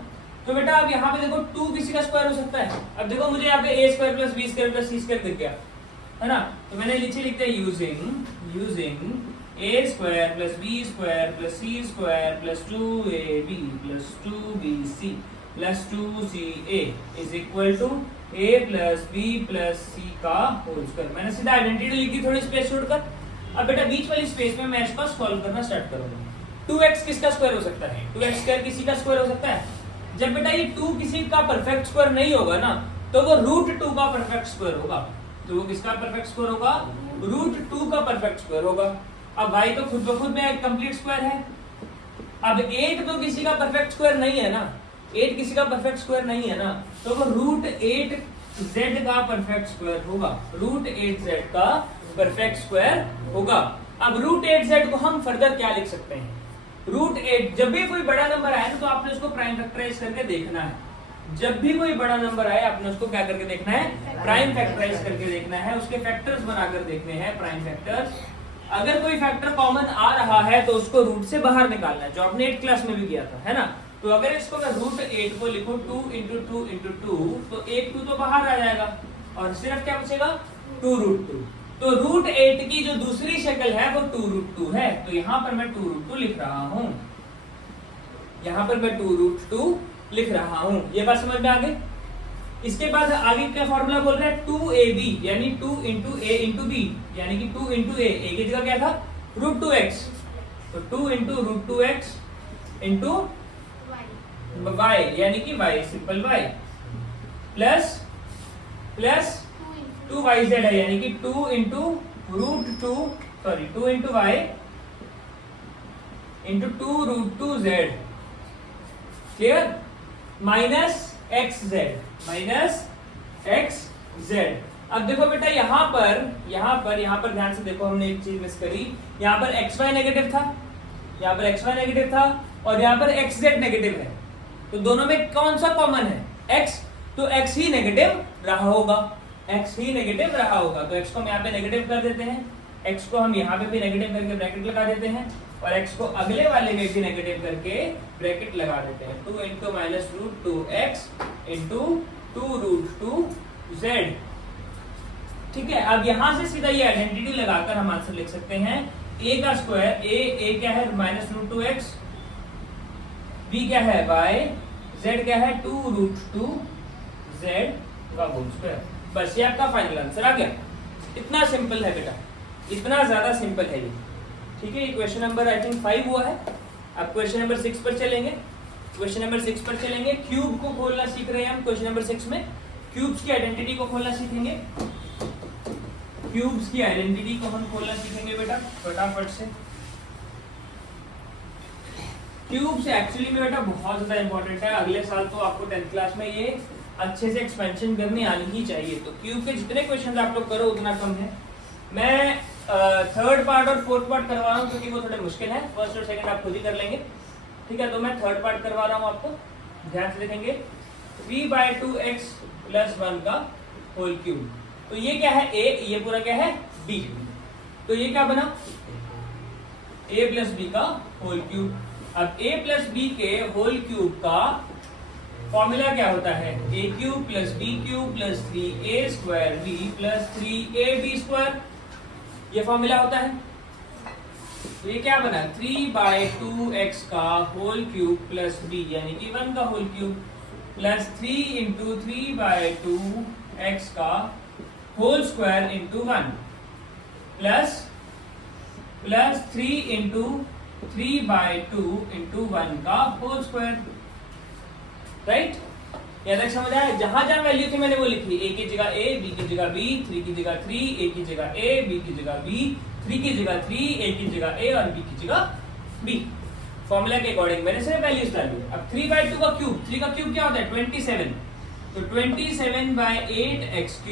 तो बेटा अब यहाँ पे देखो 2 किसी का स्क्वायर हो सकता है। अब देखो मुझे यहाँ पे a² plus b² plus c² दिख गया, है ना, तो मैंने नीचे लिखते हैं using a² plus b² plus c² plus 2ab plus 2bc plus 2ca is equal to a plus b plus c का होल स्क्वायर। मैंने सीधा आइडेंटिटी लिखी थोड़ी स्पेस छोड़कर। अब बेटा बीच वाली स्पेस में मैं इसको सॉल्व करना स्टार्ट करूंगा। 2x किसका स्क्वायर हो सकता है, 2x² किसी का स्क्वायर हो सकता है, जब बेटा ये 2 किसी का परफेक्ट स्क्वायर नहीं होगा ना, तो वो √2 का परफेक्ट स्क्वायर होगा। तो वो किसका परफेक्ट स्क्वायर होगा? √2 का परफेक्ट स्क्वायर होगा। अब y तो खुद ब खुद में एक कंप्लीट स्क्वायर है। अब 8 तो किसी का परफेक्ट स्क्वायर नहीं है ना, 8 किसी का परफेक्ट स्क्वायर नहीं है ना, तो वो √8z का परफेक्ट स्क्वायर होगा, √8z का परफेक्ट स्क्वायर होगा। अब √8z को हम फर्दर क्या लिख सकते हैं? √8, जब भी कोई बड़ा नंबर आए ना तो आपने उसको प्राइम फैक्टराइज करके देखना है। जब भी कोई बड़ा नंबर आए आपने उसको क्या करके देखना है? प्राइम फैक्टराइज करके देखना है, उसके फैक्टर्स बनाकर देखने हैं, प्राइम फैक्टर्स। अगर कोई फैक्टर कॉमन आ रहा है तो उसको रूट से बाहर निकालना है, जो आपने 8th क्लास में भी किया था, है ना। तो अगर इसको मैं √8 को लिखूं 2 × 2 × 2, तो एक 2 तो बाहर आ जाएगा और सिर्फ क्या बचेगा? 2√2। तो √8 की जो दूसरी शक्ल है वो 2√2 है। तो यहाँ पर मैं 2√2 लिख रहा हूँ, यहाँ पर मैं 2√2 लिख रहा हूँ। ये बात समझ में आ गई? इसके बाद आगे क्या फॉर्मूला बोल रहा है? 2ab यानी 2 × a × b, यानी कि 2 × a की जगह क्या था? √2x। तो 2 × √2x × y यानी कि y, simple y, plus 2yz है, यानी कि 2 × y × 2√2z, clear? Minus xz। अब देखो बेटा यहाँ पर ध्यान से देखो, हमने एक चीज मिस करी। यहाँ पर xy नेगेटिव था, यहाँ पर xy नेगेटिव था और यहाँ पर xz नेगेटिव है। तो दोनों में कौन सा कॉमन है? x। तो x ही नेगेटिव रहा होगा, x ही नेगेटिव रहा होगा। तो x को हम यहाँ पे नेगेटिव कर देते हैं, x को हम यहाँ पे भी नेगेटिव करके ब्रैकेट लगा देते हैं और x को अगले वाले में भी नेगेटिव करके ब्रैकेट लगा देते हैं। 2 × -√2x × 2√2z। ठीक है, अब यहां से सीधा ये आइडेंटिटी लगाकर हम आंसर लिख सकते हैं। a का स्क्वायर, a क्या है? -√2x, b क्या है? y, z क्या है? 2√2z का होल स्क्वायर। बस ये आपका फाइनल आंसर आ गया। इतना सिंपल है बेटा, इतना ज्यादा सिंपल है ये। ठीक है, ये क्वेश्चन नंबर आई थिंक 5 हुआ है। अब क्वेश्चन नंबर 6 पर चलेंगे। क्वेश्चन नंबर 6 पर चलेंगे, क्यूब को खोलना सीख रहे हैं हम। क्वेश्चन नंबर 6 में क्यूब्स की आइडेंटिटी को खोलना सीखेंगे। क्यूब्स की आइडेंटिटी को हम खोलना सीखेंगे बेटा फटाफट से। क्यूब्स एक्चुअली में बेटा बहुत ज्यादा इंपॉर्टेंट है। अगले साल तो आपको 10th क्लास में ये अच्छे से एक्सपेंशन करनी आनी ही चाहिए। तो क्यूब के जितने क्वेश्चन आप लोग करो उतना कम है। मैं 3rd पार्ट और 4th पार्ट करवा रहा हूँ क्योंकि वो थोड़े मुश्किल है। 1st और 2nd आप खुद ही कर लेंगे, ठीक है। तो मैं 3rd पार्ट करवा रहा हूँ आपको, ध्यान से देखेंगे। 3/2x + 1 का होल क्यूब। तो ये क्या है? a, ये पूरा क्या है? b। तो ये क्या बना? a + b का होल क्यूब। अब a + b के होल क्यूब का फॉर्मूला क्या होता है? a³ + b³ + 3a² b + 3ab²। ये फॉर्मूला होता है। तो ये क्या बना? 3/2x का होल क्यूब + b यानी कि 1 का होल क्यूब + 3 × 3/2x का होल स्क्वायर × 1 प्लस 3 × 3/2 × 1 का होल स्क्वायर। राइट? यहाँ तक समझ आया? जहां जहां वैल्यू थी मैंने वो लिखी। a की जगह a, b की जगह b, 3 की जगह 3, a की जगह a, b की जगह b, 3 की जगह 3, a की जगह a और b की जगह b। फॉर्मूला के अकॉर्डिंग मैंने सिर्फ वैल्यूज डाली। अब 3/2 का क्यूब, 3 का क्यूब क्या होता है? 27। तो 27/8x³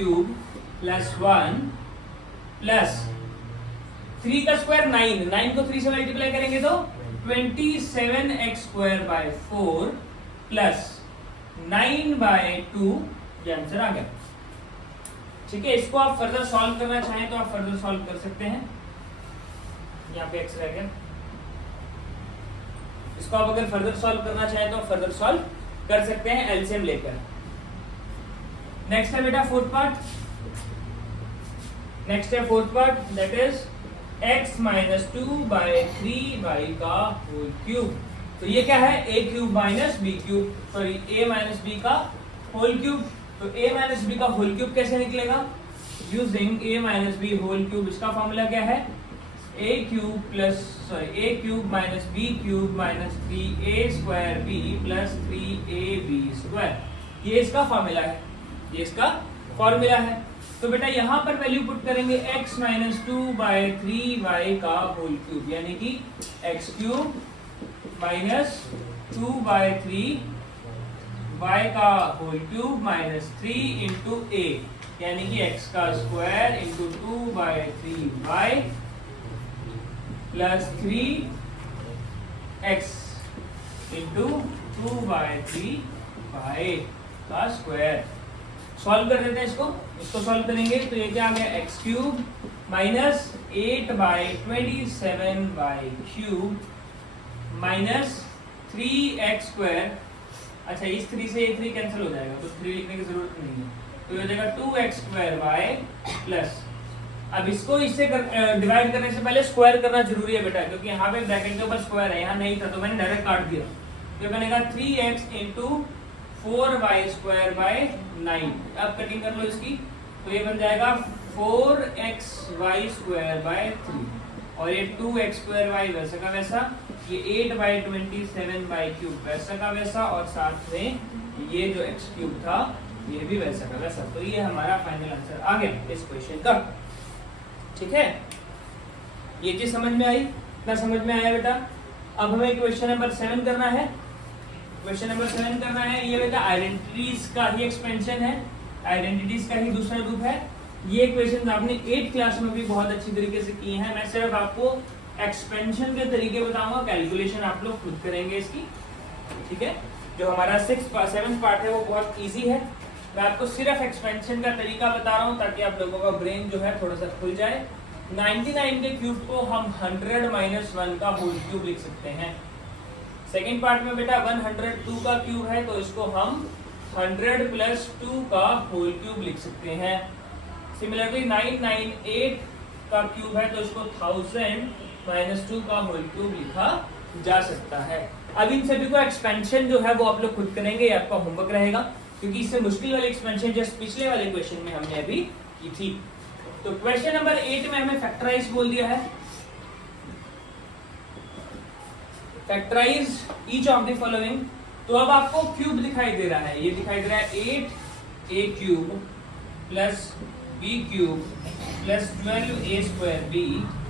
+ 1 प्लस 3 का स्क्वायर 9, 9 को 3 से मल्टीप्लाई करेंगे तो 27x² / 4 प्लस 9/2। ये आंसर आ गया। ठीक है, इसको आप फर्दर सॉल्व करना चाहें तो आप फर्दर सॉल्व कर सकते हैं। यहाँ पे x रह गया। इसको आप अगर फर्दर सॉल्व करना चाहें तो फर्दर सॉल्व कर सकते हैं एलसीएम लेकर। नेक्स्ट है बेटा 4th पार्ट। नेक्स्ट है 4th part, that is x - 2/3y का होल क्यूब। तो ये क्या है? a³ - b³, sorry a - b का होल क्यूब। तो a - b का होल क्यूब कैसे निकलेगा? Using a - b whole cube. इसका फॉर्मूला क्या है? A cube minus B cube minus 3a square B plus 3ab square, ये इसका फॉर्मूला है। तो बेटा यहाँ पर वैल्यू पुट करेंगे x माइनस 2/3y का होल क्यूब, यानी कि x क्यूब माइनस 2/3 y का whole cube minus 3 into a, यानी कि x का square into 2/3y plus 3x into 2/3y का स्क्वायर। सॉल्व कर देते हैं इसको सॉल्व करेंगे तो ये क्या आ गया, x cube minus 8/27y cube minus 3x square. अच्छा, इस 3 से ये 3 कैंसिल हो जाएगा तो 3 लिखने की जरूरत नहीं है, तो ये हो जाएगा 2x स्क्वायर y प्लस, अब इसको इससे डिवाइड करने से पहले स्क्वायर करना जरूरी है बेटा, क्योंकि यहाँ पे ब्रैकेट के ऊपर स्क्वायर है, यहाँ नहीं था तो मैंने डायरेक्ट काट दिया। तो बनेगा 3x into 4y square by 9। अब कटिंग कर लो इसकी, तो ये बन जाएगा 4xy स्क्वायर बाय 3, और ये 2x स्क्वायर y वैसा का वैसा, ये 8/27y क्यूब वैसा का वैसा, और साथ में ये जो x क्यूब था ये भी वैसा का वैसा। तो ये हमारा फाइनल आंसर आ गया इस क्वेश्चन का। ठीक है, ये चीज समझ में आई ना? समझ में आया बेटा? अब हमें क्वेश्चन नंबर 7 करना है। क्वेश्चन नंबर 7 करना है, ये बेटा आइडेंटिटीज का ही एक्सपेंशन है, आइडेंटिटीज का ही दूसरा रूप है। ये क्वेश्चन आपने 8th क्लास में भी बहुत अच्छी तरीके से किए हैं, मैं सिर्फ आपको एक्सपेंशन के तरीके बताऊंगा, कैलकुलेशन आप लोग खुद करेंगे इसकी। ठीक है, जो हमारा 7th पार्ट है वो बहुत ईजी है, मैं आपको सिर्फ एक्सपेंशन का तरीका बता रहा हूँ ताकि आप लोगों का ब्रेन जो है थोड़ा सा खुल जाए। 99 के क्यूब को हम 100 माइनस 1 का होल क्यूब लिख सकते हैं। सेकेंड पार्ट में बेटा 102 का क्यूब है तो इसको हम 100 प्लस 2 का होल क्यूब लिख सकते हैं। सिमिलरली 998 का क्यूब है तो इसको 1000 माइनस 2 का होल क्यूब लिखा जा सकता है। अब इन सभी को एक्सपेंशन जो है वो आप लोग खुद करेंगे, ये आपका होमवर्क रहेगा, क्योंकि इससे मुश्किल वाली एक्सपेंशन जस्ट पिछले वाले क्वेश्चन में हमने अभी की थी। तो क्वेश्चन नंबर 8 में हमें फैक्टराइज बोल दिया है, factorise each of the following. तो अब आपको क्यूब दिखाई दे रहा है, ये दिखाई दे रहा है 8a cube plus b cube plus 12a square b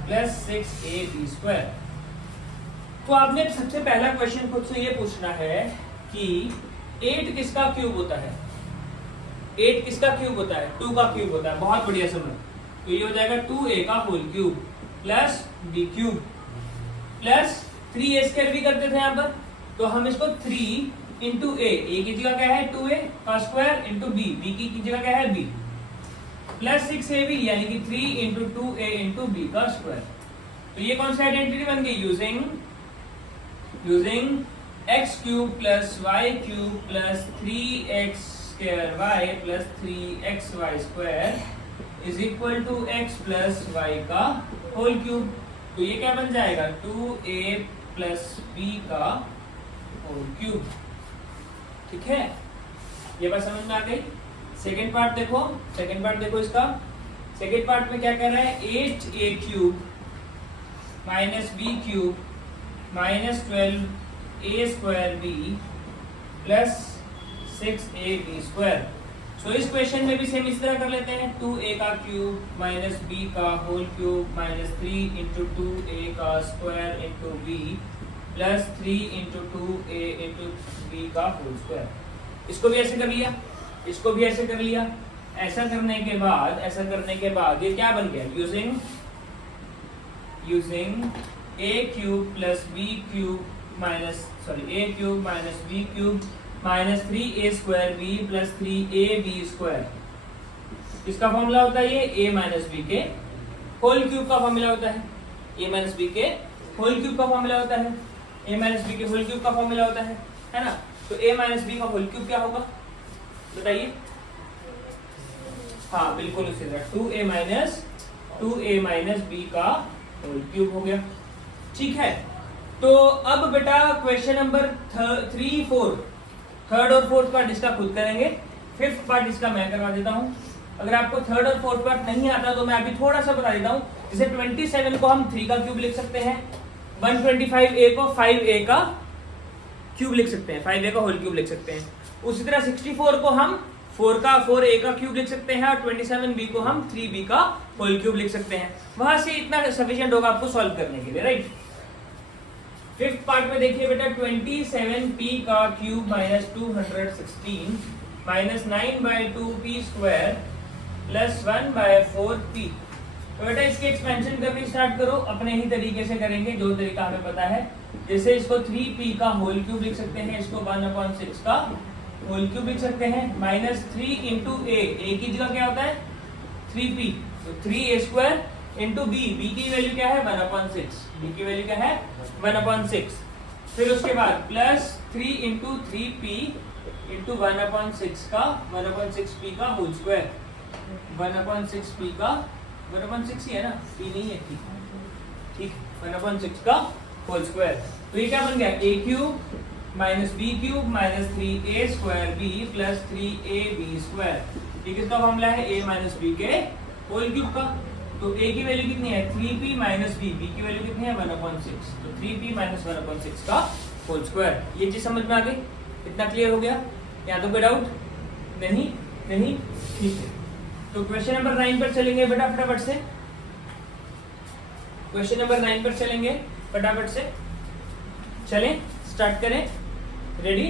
plus 6ab square. तो आपने सबसे पहला क्वेश्चन खुद से ये पूछना है कि 8 किसका क्यूब होता है, 8 किसका क्यूब होता है, 2 का क्यूब होता है। बहुत बढ़िया समझ, तो ये हो जाएगा 2a का whole cube plus b cube plus 3a square भी करते थे यहाँ पर, तो हम इसको 3 इंटू a की जगह क्या है 2a का स्क्वायर इंटू b की जगह क्या है b प्लस 6ab यानी कि 3 इंटू 2a इंटू b का स्क्वायर। तो ये कौन सी आइडेंटिटी बन गई, using x cube plus y cube plus 3x square y plus 3xy square is equal to x plus y का होल क्यूब। तो ये क्या बन जाएगा 2a प्लस b का होल क्यूब। ठीक है, ये बात समझ में आ गई। सेकेंड पार्ट देखो इसका। सेकेंड पार्ट में क्या कह रहा है 8a cube minus b cube minus 12a square b plus 6ab square. So इस क्वेश्चन में भी सेम इस तरह कर लेते हैं 2a का क्यूब माइनस b का whole cube minus 3 into 2a का square into b plus 3 into 2a into b का होल स्क्वायर। इसको भी ऐसे कर लिया, इसको भी ऐसे कर लिया। ऐसा करने के बाद ये क्या बन गया, using a cube plus b cube a cube minus b cube minus 3a square b plus 3ab square. किसका फॉर्मूला होता है ये, a माइनस b के होल क्यूब का फॉर्मूला होता है, a माइनस b के होल क्यूब का फॉर्मूला होता है, a माइनस b के होल क्यूब का फॉर्मूला होता है ना। तो a माइनस b का होल क्यूब क्या होगा बताइए। हाँ बिल्कुल उसी तरह 2a माइनस b का होल क्यूब हो गया। ठीक है, तो अब बेटा क्वेश्चन नंबर 3, 4 थर्ड और फोर्थ पार्ट इसका खुद करेंगे, फिफ्थ पार्ट इसका मैं करवा देता हूँ। अगर आपको थर्ड और फोर्थ पार्ट नहीं आता तो मैं अभी थोड़ा सा बता देता हूँ। जैसे 27 को हम 3 का क्यूब लिख सकते हैं, 125a को 5a का क्यूब लिख सकते हैं, 5a का होल क्यूब लिख सकते हैं। उसी तरह 64 को हम 4a का क्यूब लिख सकते हैं और 27b को हम 3b का होल क्यूब लिख सकते हैं। वहां से इतना सफिशिएंट होगा आपको सॉल्व करने के लिए, राइट। फिफ्थ पार्ट में देखिए बेटा, 27p का cube minus 216 minus 9/2p square plus 1/4p। तो बेटा इसकी एक्सपेंशन करनी स्टार्ट करो, अपने ही तरीके से करेंगे जो तरीका हमें पता है। जैसे इसको 3p का होल क्यूब लिख सकते हैं, इसको 1/6 का होल क्यूब लिख सकते हैं, माइनस 3 इंटू a की जगह क्या होता है 3p, तो 3a स्क्वायर इंटू b की वैल्यू क्या है 1/6, b की वैल्यू क्या है 1/6। फिर उसके बाद प्लस 3 इंटू 3p इंटू 1/6 का 1/6p का होल स्क्वायर, 1/6p का 1/6 ही है ना, p नहीं है, ठीक 1/6 का होल स्क्वायर। तो ये क्या बन गया a cube minus b cube minus 3a square b plus 3ab square. ये किसका फॉर्मूला है a माइनस b के होल क्यूब का। तो a की वैल्यू कितनी है 3p माइनस b, b की वैल्यू कितनी है 1/6, तो 3p माइनस 1/6 का होल स्क्वायर। ये चीज समझ में आ गई, इतना क्लियर हो गया, यहाँ तो कोई डाउट नहीं, ठीक है। तो क्वेश्चन नंबर 9 पर चलेंगे बेटा फटाफट से, क्वेश्चन नंबर 9 पर चलेंगे फटाफट से, चलें स्टार्ट करें, रेडी।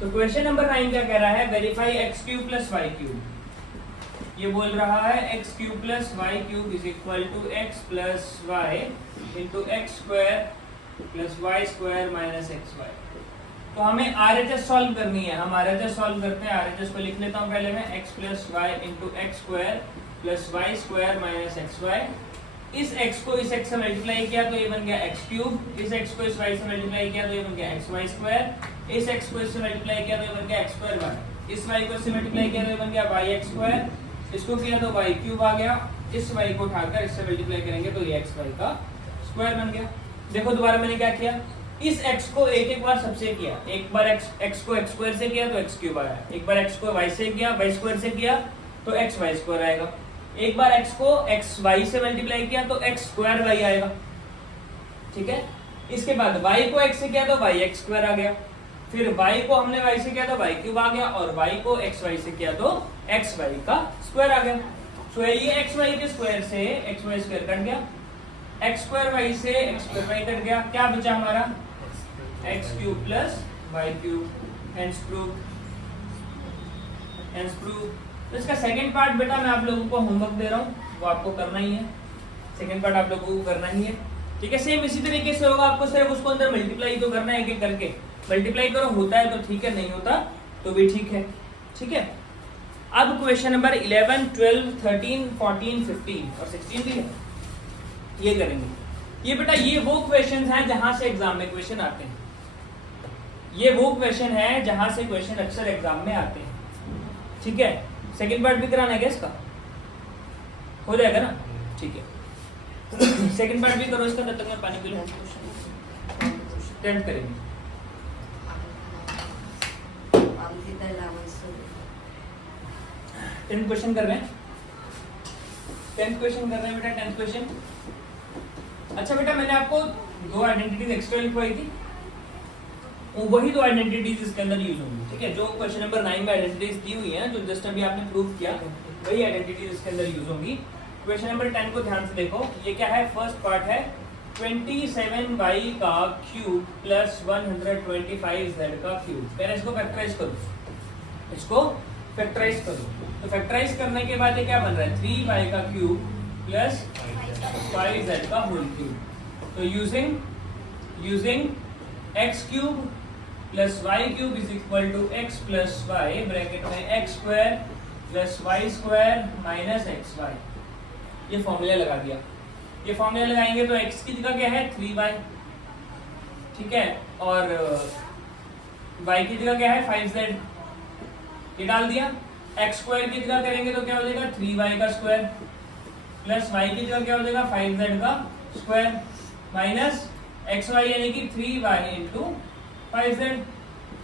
तो क्वेश्चन नंबर 9 क्या कह रहा है, verify x cube plus y cube. ये बोल रहा है x cube plus y cube is equal to x plus y into x square plus Y square minus XY। तो हमें RHS सॉल्व करनी है, हम RHS सॉल्व करते हैं। RHS को लिख लेता हूँ पहले मैं, x plus y into x square plus Y square minus XY। इस x को इस x से मल्टीप्लाई किया तो ये बन गया x क्यूब, इस x को इस y से मल्टीप्लाई किया तो ये बन गया XY स्क्वायर, इस x को इससे मल्टीप्लाई किया तो ये बन गया x स्क्वायर y, इस y को इससे मल्टीप्लाई किया तो ये बन गया yx स्क्वायर, इसको किया तो y क्यूब आ गया, इस y को उठाकर इससे मल्टीप्लाई करेंगे तो ये xy का स्क्वायर बन गया। देखो दोबारा मैंने क्या किया, इस x को एक बार सबसे किया, एक बार x को x स्क्वायर से किया तो x क्यूब आया, एक बार x को y से किया, y स्क्वायर से किया तो xy स्क्वायर आएगा, एक बार x को xy से मल्टीप्लाई किया तो x स्क्वायर y आएगा, ठीक है। इसके बाद y को x से किया तो yx स्क्वायर आ गया, फिर y को हमने y से किया तो y क्यूब आ गया, और y को xy से किया तो xy का स्क्वायर आ गया। सो ये xy के स्क्वायर से xy स्क्वायर कट गया, x स्क्वायर y से x स्क्वायर y कट गया, क्या बचा हमारा x cube plus y cube, hence prove. तो इसका सेकंड पार्ट बेटा मैं आप लोगों को होमवर्क दे रहा हूँ, वो आपको करना ही है, सेकंड पार्ट आप लोगों को करना ही है, ठीक है। सेम इसी तरीके से होगा, आपको सिर्फ उसको अंदर मल्टीप्लाई तो करना है, एक एक करके मल्टीप्लाई करो, होता है तो ठीक है, नहीं होता तो भी ठीक है, ठीक है। अब क्वेश्चन नंबर 11, 12, 13, 14, 15 और 16 भी है, ये करेंगे। ये बेटा ये वो क्वेश्चन हैं जहां से एग्जाम में क्वेश्चन आते हैं, ये वो क्वेश्चन है जहां से क्वेश्चन अक्सर एग्जाम में आते हैं, ठीक है। सेकंड पार्ट भी कराना है क्या इसका, हो जाएगा ना, ठीक है। सेकंड पार्ट भी करो इसका, तब तक मैं पानी पी लूं, टेंट करेंगे। टेंथ क्वेश्चन कर रहे हैं, 10th क्वेश्चन कर रहे हैं बेटा, 10th क्वेश्चन। अच्छा बेटा मैंने आपको दो आइडेंटिटीज एक्स्ट्रा लिखवाई थी, वही दो आइडेंटिटीज इसके अंदर यूज होंगी, ठीक है। जो क्वेश्चन नंबर 9 में आइडेंटिटीज दी हुई हैं, जो जस्ट अभी आपने प्रूव किया, वही आइडेंटिटीज इसके अंदर यूज होंगी। क्वेश्चन नंबर 10 को ध्यान से देखो, ये क्या है, फर्स्ट पार्ट है 27y का क्यूब प्लस 125z का क्यूब। पहले इसको फैक्टराइज करो, इसको फैक्टराइज करो। तो फैक्टराइज करने के बाद ये क्या बन रहा है, 3y का क्यूब प्लस 5z का होल क्यूब। तो using x cube plus Y cube is equal to X plus Y, bracket में X square plus Y square minus x Y. ये फॉर्मूला लगा दिया, ये फॉर्मूला लगाएंगे तो x की जगह क्या है 3y, ठीक है, और y की जगह क्या है 5z, ये डाल दिया। एक्स स्क्वायर की जगह करेंगे तो क्या हो जाएगा 3y का स्क्वायर, प्लस y की जगह क्या हो जाएगा 5z का स्क्वायर, माइनस xy यानी कि 3y इंटू 5z।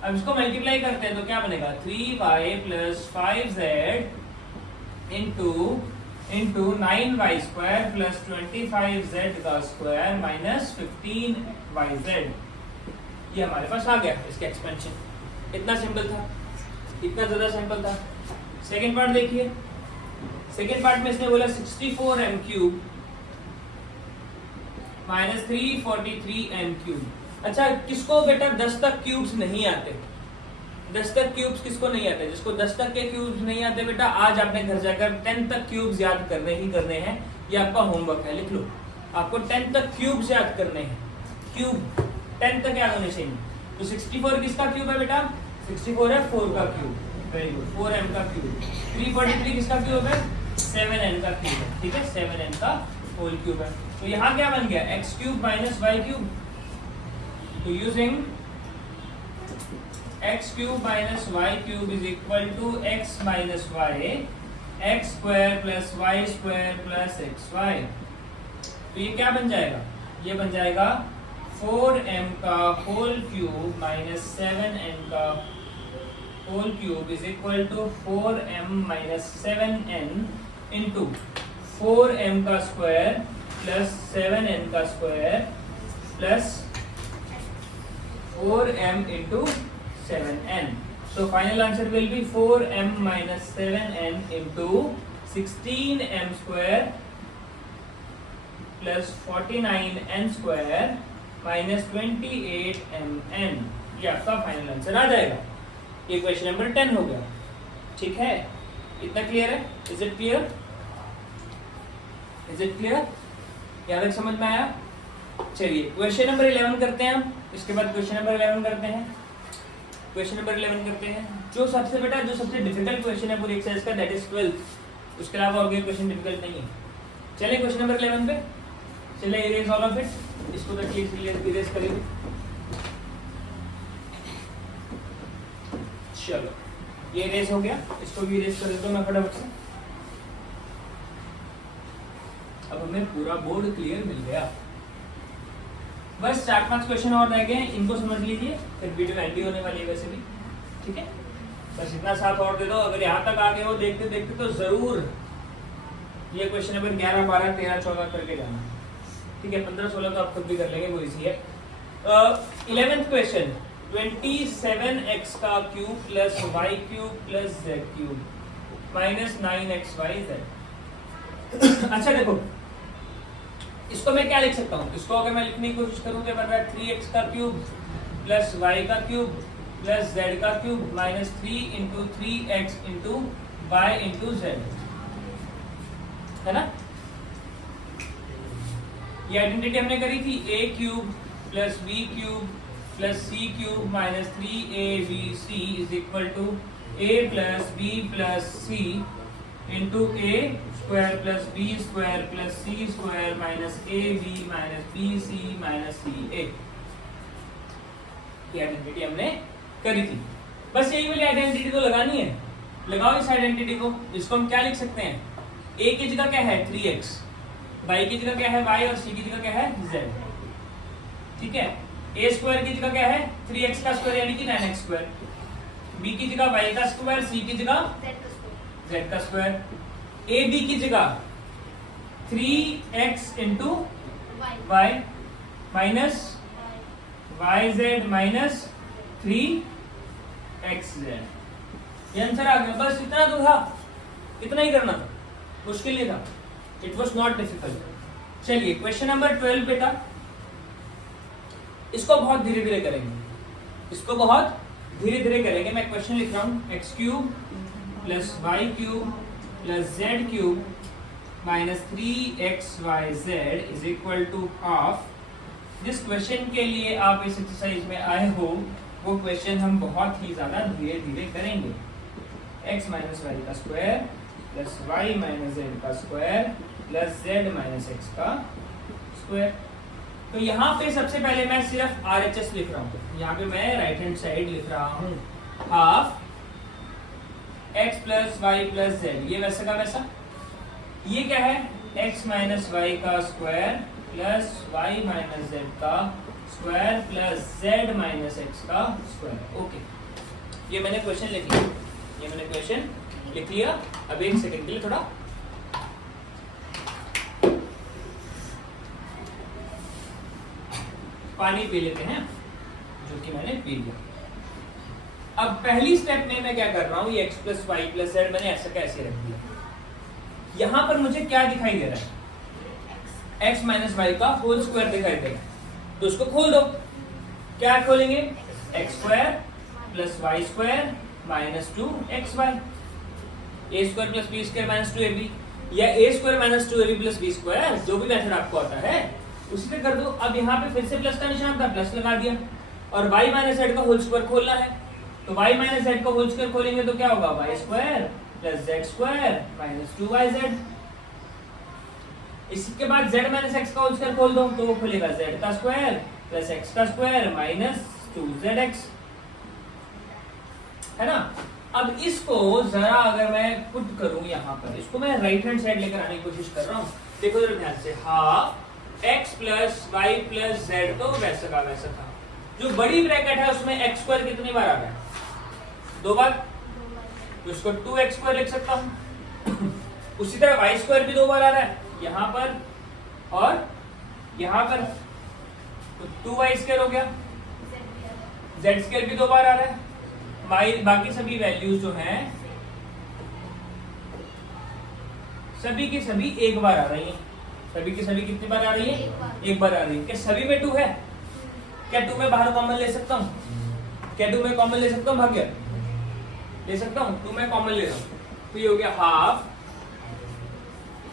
अब इसको मल्टीप्लाई करते हैं तो क्या बनेगा 3y plus 5z into 9y² plus 25z का स्क्वायर माइनस 15yz। ये हमारे पास आ गया इसका एक्सपेंशन। इतना सिंपल था, इतना ज्यादा सिंपल था। सेकेंड पार्ट देखिए, सेकेंड पार्ट में इसने बोला 64m³ माइनस 343m³। अच्छा, किसको बेटा 10 तक क्यूब्स नहीं आते? 10 तक क्यूब्स किसको नहीं आते? जिसको 10 तक के क्यूब्स नहीं आते बेटा, आज आपने घर जाकर 10 तक क्यूब्स याद करने ही करने हैं। ये आपका होमवर्क है, लिख लो। आपको 10 तक क्यूब्स याद करने हैं। क्यूब 10 तक याद होने चाहिए। तो 64 किसका क्यूब है बेटा? 64 है 4 का क्यूब। वेरी गुड, 4m का क्यूब। 343 किसका क्यूब है? 7n का क्यूब है। ठीक है, 7n का होल क्यूब है। तो यहाँ क्या बन गया? x³ minus y³। तो using x³ minus y³ is equal to x minus y, x² plus y² plus xy। तो ये क्या बन जाएगा? ये बन जाएगा 4m का होल क्यूब माइनस 7n का whole cube is equal to 4m minus 7n into 4m का स्क्वायर प्लस 7n का square plus 4m into 7n. So final answer will be 4m minus 7n into 16m square plus 49n square minus 28mn. ये आपका final answer आ जाएगा। ये question number 10 हो गया। ठीक है, इतना क्लियर है? Is it clear? Is it clear? यहाँ तक समझ में आया? चलिए क्वेश्चन नंबर 11 करते हैं हम। इसके बाद क्वेश्चन नंबर 11 करते हैं। क्वेश्चन नंबर 11 करते हैं जो सबसे डिफिकल्ट क्वेश्चन है पूरी एक्सरसाइज का, दैट इज 12। उसके अलावा और कोई क्वेश्चन डिफिकल्ट नहीं है। चलिए क्वेश्चन नंबर 11 पे चलिए, इरेज ऑल ऑफ इट। इसको तो इरेज करिए। चलो ये इरेज हो गया, इसको भी इरेज कर देता हूँ मैं फटाफट से। अब हमें पूरा बोर्ड क्लियर मिल गया। बस 4-5 क्वेश्चन और रह गए हैं, इनको समझ लीजिए, फिर वीडियो एंड होने वाली है वैसे भी। ठीक है, बस इतना साथ और दे दो। अगर यहाँ तक आ गए हो देखते देखते तो जरूर ये क्वेश्चन नंबर 11, 12, 13, 14 करके जाना। ठीक है, 15, 16 तो आप खुद भी कर लेंगे, वो इजी है। 11th क्वेश्चन, 27x का cube plus y³ plus z³ minus 9xyz। अच्छा देखो, इसको मैं क्या लिख सकता हूँ? इसको अगर मैं लिखने की कोशिश करूँ तो बन रहा है 3x का क्यूब प्लस y का क्यूब प्लस z का cube minus 3 into 3x into y into z, है ना? ये आइडेंटिटी हमने करी थी a³ plus b³ plus c³ minus 3abc is equal to a plus b plus c into a square plus B square plus c square minus a b minus b c minus c a. ये identity हमने करी थी। बस यही वाली identity तो लगानी है। लगाओ इस आइडेंटिटी को। इसको हम क्या लिख सकते हैं? a की जगह क्या है 3x, y की जगह क्या है y और c की जगह क्या है z। ठीक है, a स्क्वायर की जगह क्या है 3x का स्क्वायर यानी कि 9x स्क्वायर, b की जगह y का स्क्वायर, c की जगह z का स्क्वायर, ए बी की जगह 3x into y minus yz minus 3xz। ये आंसर आ गया। बस इतना तो था, इतना ही करना था, मुश्किल नहीं था। It was not difficult. चलिए क्वेश्चन नंबर 12 बेटा, इसको बहुत धीरे धीरे करेंगे, इसको बहुत धीरे धीरे करेंगे। मैं क्वेश्चन लिख रहा हूँ x³ plus y³ plus z³ minus 3xyz is equal to half. जिस क्वेश्चन के लिए आप इस एक्सरसाइज में आए हो वो क्वेश्चन हम बहुत ही ज्यादा धीरे धीरे करेंगे। x माइनस वाई का square plus y minus z का square plus z minus x का स्क्वायर। तो यहाँ पे सबसे पहले मैं सिर्फ RHS लिख रहा हूँ। यहाँ पे मैं राइट हैंड साइड लिख रहा हूँ half x plus Y plus z, ये वैसा का वैसा। ये क्या है x माइनस वाई का square plus y minus z का square plus z minus x का स्क्वायर। ओके, ये मैंने क्वेश्चन लिख लिया, ये मैंने क्वेश्चन लिख लिया। अब एक सेकंड के लिए थोड़ा पानी पी लेते हैं, जो कि मैंने पी लिया। अब पहली स्टेप में मैं क्या कर रहा हूं, ये x plus Y plus z मैंने ऐसा कैसे रख दिया। यहां पर मुझे क्या दिखाई दे रहा है, x माइनस वाई का होल स्क्वायर दिखाई दे रहा है, तो उसको खोल दो। क्या खोलेंगे, x square plus Y square minus 2xy, a square plus B square minus 2ab, या a square minus 2ab plus B square, जो भी मेथड आपको आता है उसी पे कर दो। अब यहाँ पे फिर से प्लस का निशान था, प्लस लगा दिया, और y माइनस जेड का होल स्क्वायर खोलना है, तो y माइनस जेड का होल स्क्वायर खोलेंगे तो क्या होगा, y square plus z square minus 2yz। इसके बाद z माइनस एक्स का होल स्क्वायर खोल दो, तो वो खुलेगा z का स्क्वायर प्लस x का स्क्वायर माइनस 2zx, है ना। अब इसको जरा अगर मैं पुट करूं यहाँ पर, इसको मैं राइट हैंड साइड लेकर आने की कोशिश कर रहा हूँ। देखो जरा ध्यान से, half x plus Y plus z, तो वैसा का वैसा था। जो बड़ी ब्रैकेट है उसमें x स्क्वायर कितनी बार आ रहा है, 2 बार, तो इसको 2x स्क्वायर लिख सकता हूं। उसी तरह y स्क्वायर भी 2 बार आ रहा है यहां पर और यहां पर, तो 2y स्क्वायर हो गया, z स्क्वायर भी 2 बार आ रहा है। बाकी सभी वैल्यूज जो हैं सभी की सभी 1 बार आ रही हैं। सभी की सभी कितनी बार आ रही है, 1 बार आ रही है। क्या सभी में 2 है, क्या 2 में बाहर कॉमन ले सकता हूँ, क्या 2 में कॉमन ले सकता हूँ, भाग्य ले सकता हूँ, 2 में कॉमन ले रहा हूँ, तो ये हो गया half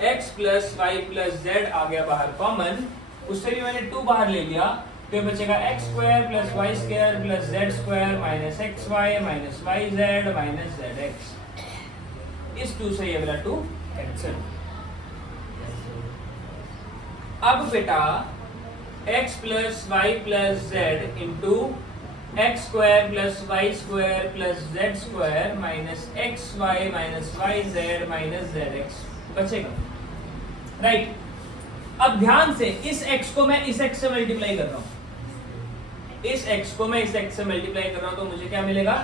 x plus Y plus z आ गया बाहर कॉमन, उससे भी मैंने 2 बाहर ले लिया, तो बचेगा x square plus Y square plus z square minus x y minus y z minus z x. इस 2 से ये वाला 2 कैंसिल। अब बेटा x plus Y plus z into x square plus Y square plus z square minus x y minus y z minus z x बचेगा, right. अब ध्यान से, इस x को मैं इस x से मल्टीप्लाई कर रहा हूं, इस x को मैं इस x से मल्टीप्लाई कर रहा हूं, तो मुझे क्या मिलेगा,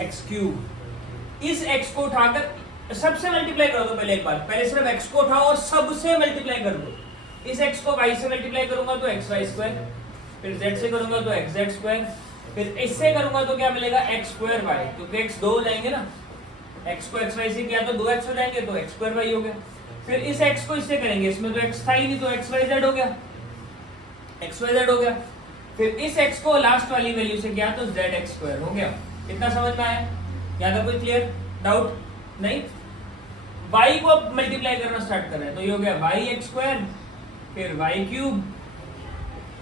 x क्यूब। इस x को उठाकर सबसे मल्टीप्लाई कर दो, पहले एक बार, पहले सिर्फ x को उठाओ और सबसे मल्टीप्लाई कर दो। इस x को y से मल्टीप्लाई करूंगा तो x y स्क्वायर, फिर z से करूंगा तो x z स्क्वायर, फिर इससे करूंगा तो क्या मिलेगा, x स्क्वायर y, क्योंकि x 2 हो जाएंगे ना, x को x y से किया तो 2x हो जाएंगे, तो x स्क्वायर y हो गया। फिर इस x को इससे करेंगे, इसमें तो x था ही नहीं, तो x y z हो गया, x y z हो गया। फिर इस x को लास्ट वाली वैल्यू से किया तो z x स्क्वायर हो गया। इतना समझ में आया, यहाँ तक कोई क्लियर डाउट नहीं। y को अब मल्टीप्लाई करना स्टार्ट कर रहे हैं, तो ये हो गया y x स्क्वायर, फिर y cube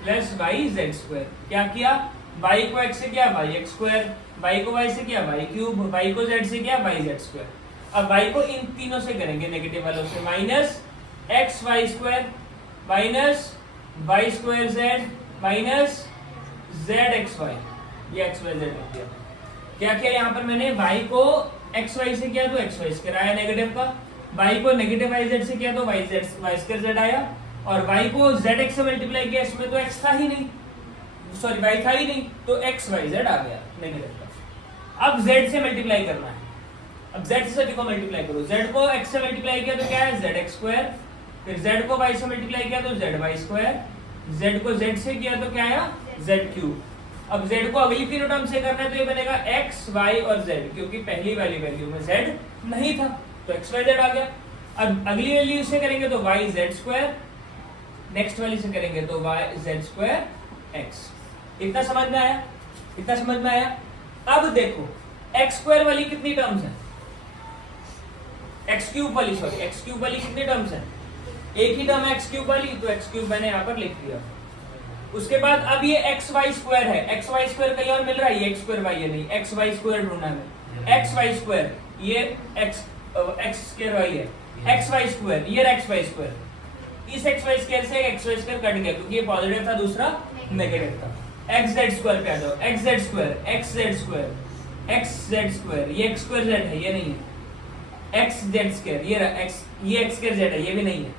plus y z square. क्या किया, y को x से किया y x स्क्वायर, y को y से किया y क्यूब, y को z से किया y z स्क्वायर। अब y को इन तीनों से करेंगे, नेगेटिव वालों से, minus x y square minus Y square z minus z x Y, ये एक्स वाई जेड रख दिया। क्या किया यहाँ पर मैंने, y को एक्स वाई से किया तो एक्स वाई स्क्वायर आया नेगेटिव का, y को नेगेटिव वाई जेड से किया तो वाई स्क्वायर जेड आया, और y को जेड एक्स से मल्टीप्लाई किया, इसमें तो x था ही नहीं, सॉरी y था ही नहीं, तो एक्स वाई जेड आ गया नेगेटिव का। अब z से मल्टीप्लाई करना है, अब z से सभी को मल्टीप्लाई करो, z को x से मल्टीप्लाई किया तो क्या है z x स्क्वायर, फिर z को y से मल्टीप्लाई किया तो z y स्क्वायर, z को z से किया तो क्या आया z क्यूब। अब z को अगली तीनों टर्म से करना है तो ये बनेगा x y और z, क्योंकि पहली वाली वैल्यू में z नहीं था तो x y z आ गया। अब अगली वैल्यू से करेंगे तो y z स्क्वायर, नेक्स्ट वाली से करेंगे तो y z स्क्वायर x। इतना समझ में आया, इतना समझ में आया। अब देखो x स्क्वायर वाली कितनी टर्म्स है, x क्यूब वाली, सॉरी x क्यूब वाली कितनी टर्म्स है, एक ही टर्म है x क्यूब वाली, तो x क्यूब मैंने यहाँ पर लिख दिया। उसके बाद अब ये एक्स वाई स्क्वायर है, एक्स वाई स्क्वायर कहीं और मिल रहा है, ये एक्स स्क्वायर वाई है नहीं, एक्स वाई स्क्वायर ढूंढना है, एक्स वाई स्क्वायर ये एक्स स्क्वायर वाई है, एक्स वाई स्क्वायर ये एक्स वाई स्क्वायर, इस एक्स वाई स्क्वायर से एक्स वाई स्क्वायर कट गया क्योंकि ये पॉजिटिव था दूसरा नेगेटिव था। एक्स जेड स्क्वायर पे आ जाओ, x z square x z square x z square, ये एक्स स्क्वायर जेड है ये नहीं है, एक्स जेड स्क्वायर ये एक्स स्क्वायर जेड है ये भी नहीं है,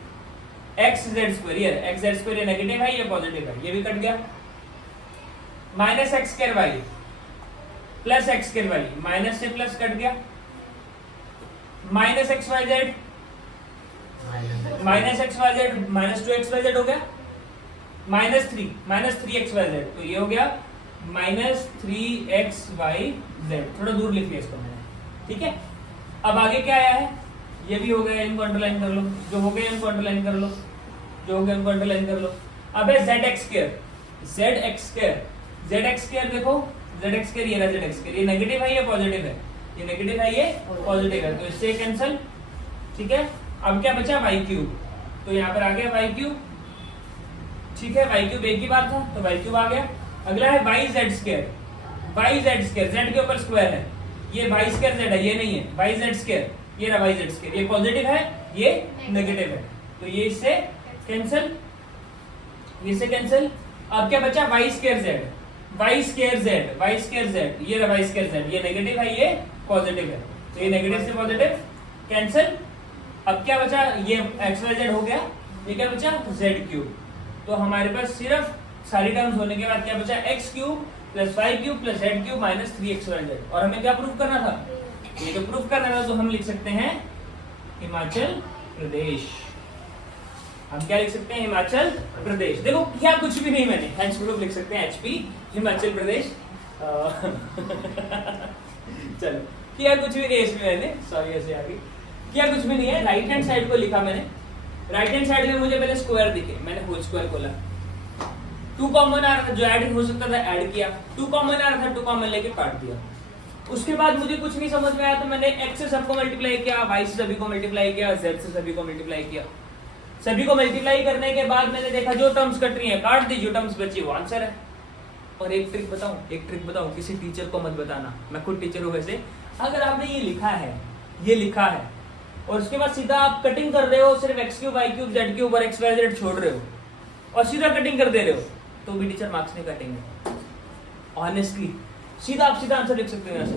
एक्स जेड स्क्वायर ये एक्स जेड स्क्वायर ये नेगेटिव है ये पॉजिटिव है, ये भी कट गया। Minus x square y plus x square y, minus से प्लस कट गया, minus x y z, minus x y z minus 2xyz हो गया, minus three x y z, तो ये हो गया माइनस 3xyz। थोड़ा दूर लिख लिया इसको मैंने, ठीक है। अब आगे क्या आया है, ये भी हो गया, इनको अंडरलाइन कर लो, जो हो गया इनको अंडरलाइन कर लो, जो हो गया इनको अंडरलाइन कर लो। अब है zx square, zx square, zx square देखो, zx स्क्वायर ये रहा zx स्क्वायर, ये नेगेटिव है या पॉजिटिव है, ये नेगेटिव है ये पॉजिटिव है, तो इससे कैंसिल, ठीक है। अब क्या बचा y क्यूब, तो यहाँ पर आ गया y क्यूब, ठीक है, y क्यूब एक ही बात था तो y क्यूब आ गया। अगला है yz square, yz square, z के ऊपर स्क्वायर है, ये y स्क्वायर z है, ये नहीं है, yz स्क्वायर, ये रहा yz स्क्वायर, ये पॉजिटिव है ये नेगेटिव है, तो ये इससे कैंसिल, ये से कैंसिल। अब क्या बचा y square z, y square z, y square z, ये रहा y स्क्वायर z, ये नेगेटिव है ये पॉजिटिव है, तो ये नेगेटिव से पॉजिटिव कैंसिल। अब क्या बचा, ये xyz हो गया, ये क्या बचा z क्यूब, तो हमारे पास सिर्फ सारी टर्म्स होने के बाद क्या बचा, x cube plus y cube plus z cube minus 3xyz। और हमें क्या प्रूफ करना था, ये तो प्रूफ करना था, तो हम लिख सकते हैं हिमाचल प्रदेश, हम क्या लिख सकते हैं हिमाचल प्रदेश। देखो क्या कुछ भी नहीं, मैंने हेंस प्रूफ लिख सकते हैं HP हिमाचल प्रदेश। चलो किया कुछ भी नहीं इसमें मैंने, सॉरी ऐसे आगे किया कुछ भी नहीं है, राइट हैंड साइड को लिखा मैंने, राइट हैंड साइड में मुझे पहले स्क्वायर दिखे, मैंने होल स्क्वायर खोला, 2 कॉमन आ रहा था, जो ऐड हो सकता था ऐड किया, 2 कॉमन आ रहा था 2 कॉमन लेके काट दिया। उसके बाद मुझे कुछ नहीं समझ में आया, तो मैंने x से सबको मल्टीप्लाई किया, y से सभी को मल्टीप्लाई किया, z से सभी को मल्टीप्लाई किया। सभी को मल्टीप्लाई करने के बाद मैंने देखा जो टर्म्स कट रही हैं काट दी, जो टर्म्स बची वो आंसर है। और एक ट्रिक बताऊं, किसी टीचर को मत बताना, मैं खुद टीचर हूं वैसे। अगर आपने ये लिखा है और उसके बाद सीधा आप कटिंग कर रहे हो, सिर्फ x cube y cube z cube और xyz छोड़ रहे हो और सीधा कटिंग कर दे रहे हो, तो भी टीचर मार्क्स नहीं काटेंगे। ऑनेस्टली सीधा आंसर लिख सकते हो यहाँ से,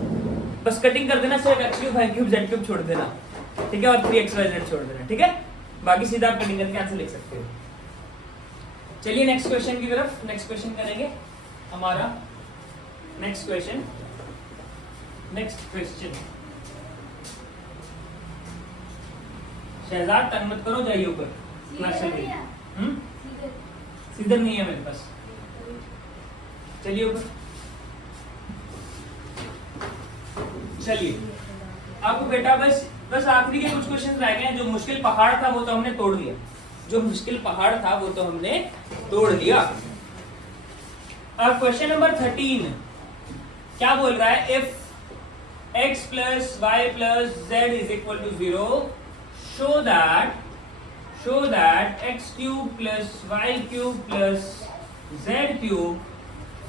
बस कटिंग कर देना, सिर्फ x cube y cube z cube छोड़ देना, ठीक है, और 3xyz छोड़ देना, ठीक है, बाकी सीधा आप कटिंग करके आंसर लिख सकते हो। चलिए नेक्स्ट क्वेश्चन की तरफ, नेक्स्ट क्वेश्चन करेंगे हमारा, नेक्स्ट क्वेश्चन शहजाद तंग मत करो, जाइए ऊपर, क्लास चल रही है। सीधर नहीं है मेरे पास, चलिए ऊपर। चलिए आपको बेटा बस आखिरी के कुछ क्वेश्चन रह गए हैं। जो मुश्किल पहाड़ था वो तो हमने तोड़ लिया, अब क्वेश्चन नंबर 13 क्या बोल रहा है, if x plus y plus z is equal to 0, show that x cube plus y cube plus z cube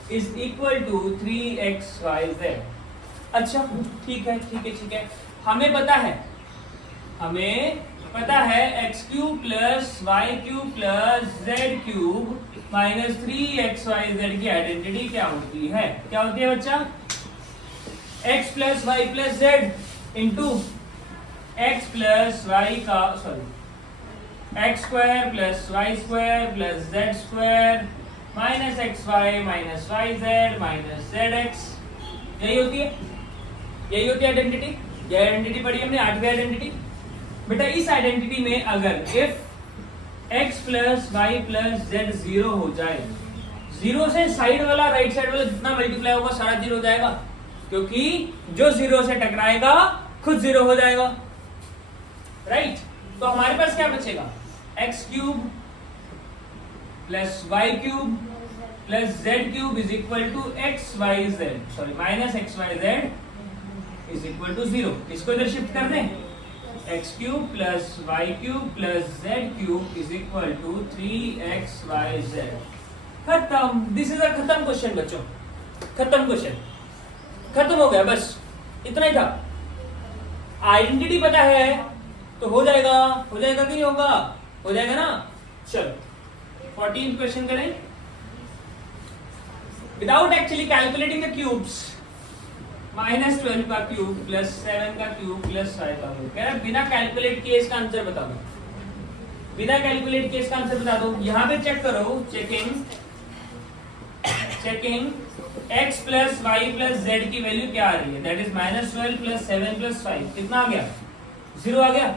is equal to 3xyz। अच्छा ठीक है, हमें पता है x cube plus y cube plus z cube minus 3xyz की identity क्या होती है बच्चा, x plus Y plus z into x plus y का x square plus Y square plus z square minus x y minus y z minus z x. यही होती है identity. ये आइडेंटिटी पढ़ी हमने, 8वीं आइडेंटिटी। बेटा इस आइडेंटिटी में अगर if x plus Y plus z 0 हो जाए, 0 से साइड वाला राइट साइड वाला जितना मल्टीप्लाई होगा सारा 0 हो जाएगा, क्योंकि जो 0 से टकराएगा खुद 0 हो जाएगा, राइट। तो हमारे पास क्या बचेगा, x cube plus Y cube plus z cube is equal to x y z minus x y z is equal to 0। इसको इधर शिफ्ट कर दें, x cube plus Y cube plus z cube is equal to 3xyz। खत्म। This is a खत्म question बच्चों, खत्म question, खत्म हो गया, बस इतना ही था। आइडेंटिटी पता है तो हो जाएगा कि नहीं होगा, हो जाएगा ना। चलो 14th क्वेश्चन करें। Without actually calculating the cubes, -12 का क्यूब प्लस 7 का क्यूब प्लस 5 का क्यूब, कह रहा है बिना कैलकुलेट किए इसका आंसर बता दो, बिना कैलकुलेट किए इसका आंसर बता दो। यहां पे चेक करो, checking x plus Y plus z की वैल्यू क्या आ रही है, दैट इज -12 प्लस 7 प्लस 5 कितना आ गया 0 आ गया।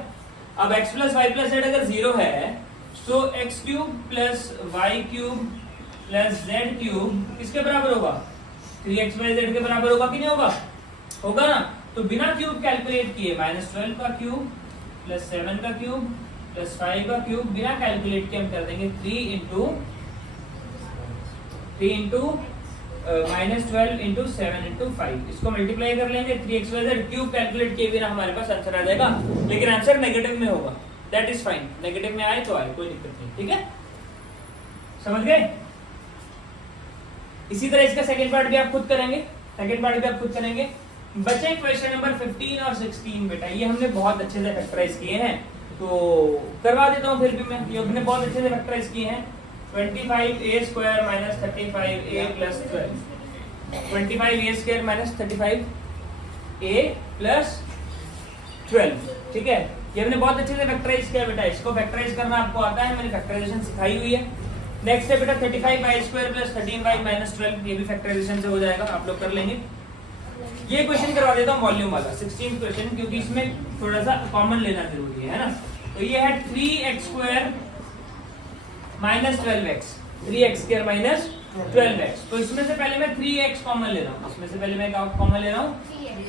अब x plus Y plus z अगर 0 है तो x cube plus Y cube plus z cube किसके बराबर होगा? 3xyz के बराबर होगा कि नहीं होगा? होगा ना। तो बिना क्यूब कैलकुलेट किए -12 का क्यूब प्लस 7 का क्यूब प्लस 5 का क्यूब बिना कैलकुलेट किए हम कर देंगे 3 इंटू -12 इंटू 7 इंटू 5। इसको मल्टीप्लाई कर लेंगे 3xyz क्यूब कैलकुलेट किए बिना हमारे पास आंसर आ जाएगा, लेकिन आंसर नेगेटिव में होगा। दैट इज फाइन, नेगेटिव में आए तो आए, कोई दिक्कत नहीं। ठीक है, समझ गए? इसी तरह इसका सेकंड पार्ट भी आप खुद करेंगे। बचे क्वेश्चन नंबर 15 और 16 बेटा, ये हमने बहुत अच्छे से फैक्टराइज किए हैं, तो करवा देता हूँ फिर भी मैं। ये हमने बहुत अच्छे से फैक्टराइज किए हैं। 25a² minus 35a plus 12, 25a² minus 35a plus 12। ठीक है, ये हमने बहुत अच्छे से फैक्टराइज किया बेटा। इसको फैक्टराइज करना आपको आता है, मैंने फैक्टराइजेशन सिखाई हुई है। नेक्स्ट है बेटा 35y² प्लस 13y माइनस 12, ये भी फैक्टराइजेशन से हो जाएगा, आप लोग कर लेंगे। ये क्वेश्चन करवा देता हूँ वॉल्यूम वाला 16 क्वेश्चन, क्योंकि इसमें थोड़ा सा कॉमन लेना जरूरी है ना। तो ये है 3x² minus 12x, 3x² minus 12x। तो इसमें से पहले मैं 3x कॉमन ले रहा हूँ,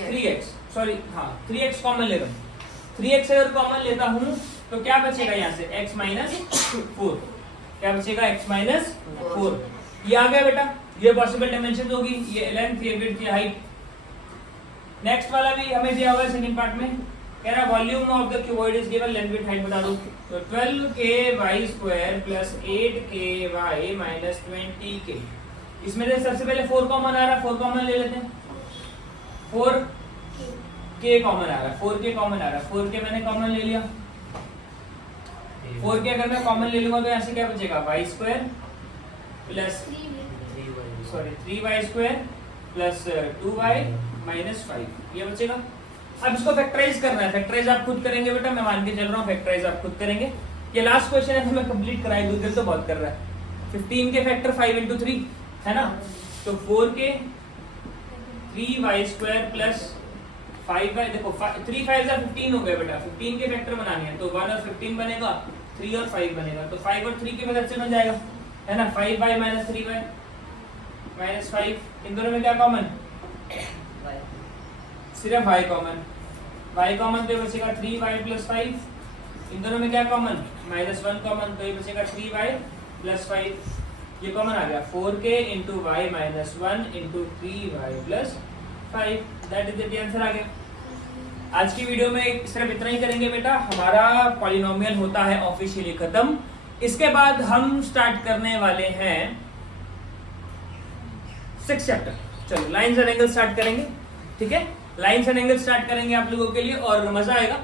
3x, सॉरी हाँ 3x कॉमन ले रहा हूँ। 3x अगर कॉमन लेता हूँ तो क्या बचेगा यहाँ से? x minus 4। क्या बचेगा? x minus 4। ये आ गया बेटा, ये पॉसिबल डायमेंशन होगी, ये लेंथ, ये विड्थ, ये हाइट। नेक्स्ट वाला भी हमें दिया हुआ है सेकंड पार्ट में, कह रहा volume of the cuboid is given, length width height बता दो। तो 12ky² plus 8ky minus 20k। इसमें से सबसे पहले 4 कॉमन आ रहा है, 4 कॉमन ले लेते हैं। 4k कॉमन आ रहा है, 4k मैंने कॉमन ले लिया। 4k अगर मैं कॉमन ले लूंगा तो यहाँ से क्या बचेगा? y² plus 3y² plus 2y minus 5, ये बचेगा। अब इसको फैक्टराइज करना है, फैक्टराइज आप खुद करेंगे बेटा, मैं मान के चल रहा हूँ फैक्टराइज आप खुद करेंगे। ये लास्ट क्वेश्चन है तो मैं कंप्लीट कराई दूं, दिल तो बहुत कर रहा है। 15 के फैक्टर 5 इंटू 3 है ना, तो 4k 3y² प्लस 5y, देखो 3 5 15 हो गया बेटा, 15 के फैक्टर बनाने हैं तो 1 और 15 बनेगा, 3 और 5 बनेगा, तो 5 और 3 की मदद से बन जाएगा, है ना। 5y माइनस 3y माइनस 5, इन दोनों में क्या कॉमन? सिर्फ y कॉमन, तो बचेगा 3y प्लस 5। इन दोनों में क्या कॉमन? -1 कॉमन, तो ये बचेगा 3y प्लस 5। ये कॉमन आ गया 4k into y minus 1 into 3y plus 5। That is the answer आ गया। आज की वीडियो में सिर्फ इतना ही करेंगे बेटा, हमारा पॉलिनोमियल होता है ऑफिशियली खत्म। इसके बाद हम स्टार्ट करने वाले हैं 6th चैप्टर। चलो लाइन्स एंड एंगल स्टार्ट करेंगे, ठीक है। लाइन्स एंड एंगल स्टार्ट करेंगे आप लोगों के लिए और मजा आएगा।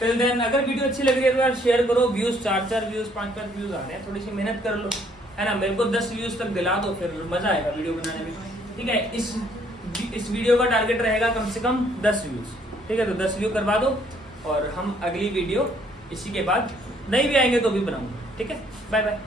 टिल देन अगर वीडियो अच्छी लग रही है तो यार शेयर करो। व्यूज 4 व्यूज 5 व्यूज आ रहे हैं, थोड़ी सी मेहनत कर लो, है ना। मेरे को 10 व्यूज तक दिला दो, फिर मजा आएगा वीडियो बनाने में, ठीक है। इस वीडियो का टारगेट रहेगा कम से कम 10 व्यूज, ठीक है। तो 10 व्यू करवा दो और हम अगली वीडियो इसी के बाद नहीं भी आएंगे तो भी बनाऊंगा, ठीक है। Bye bye.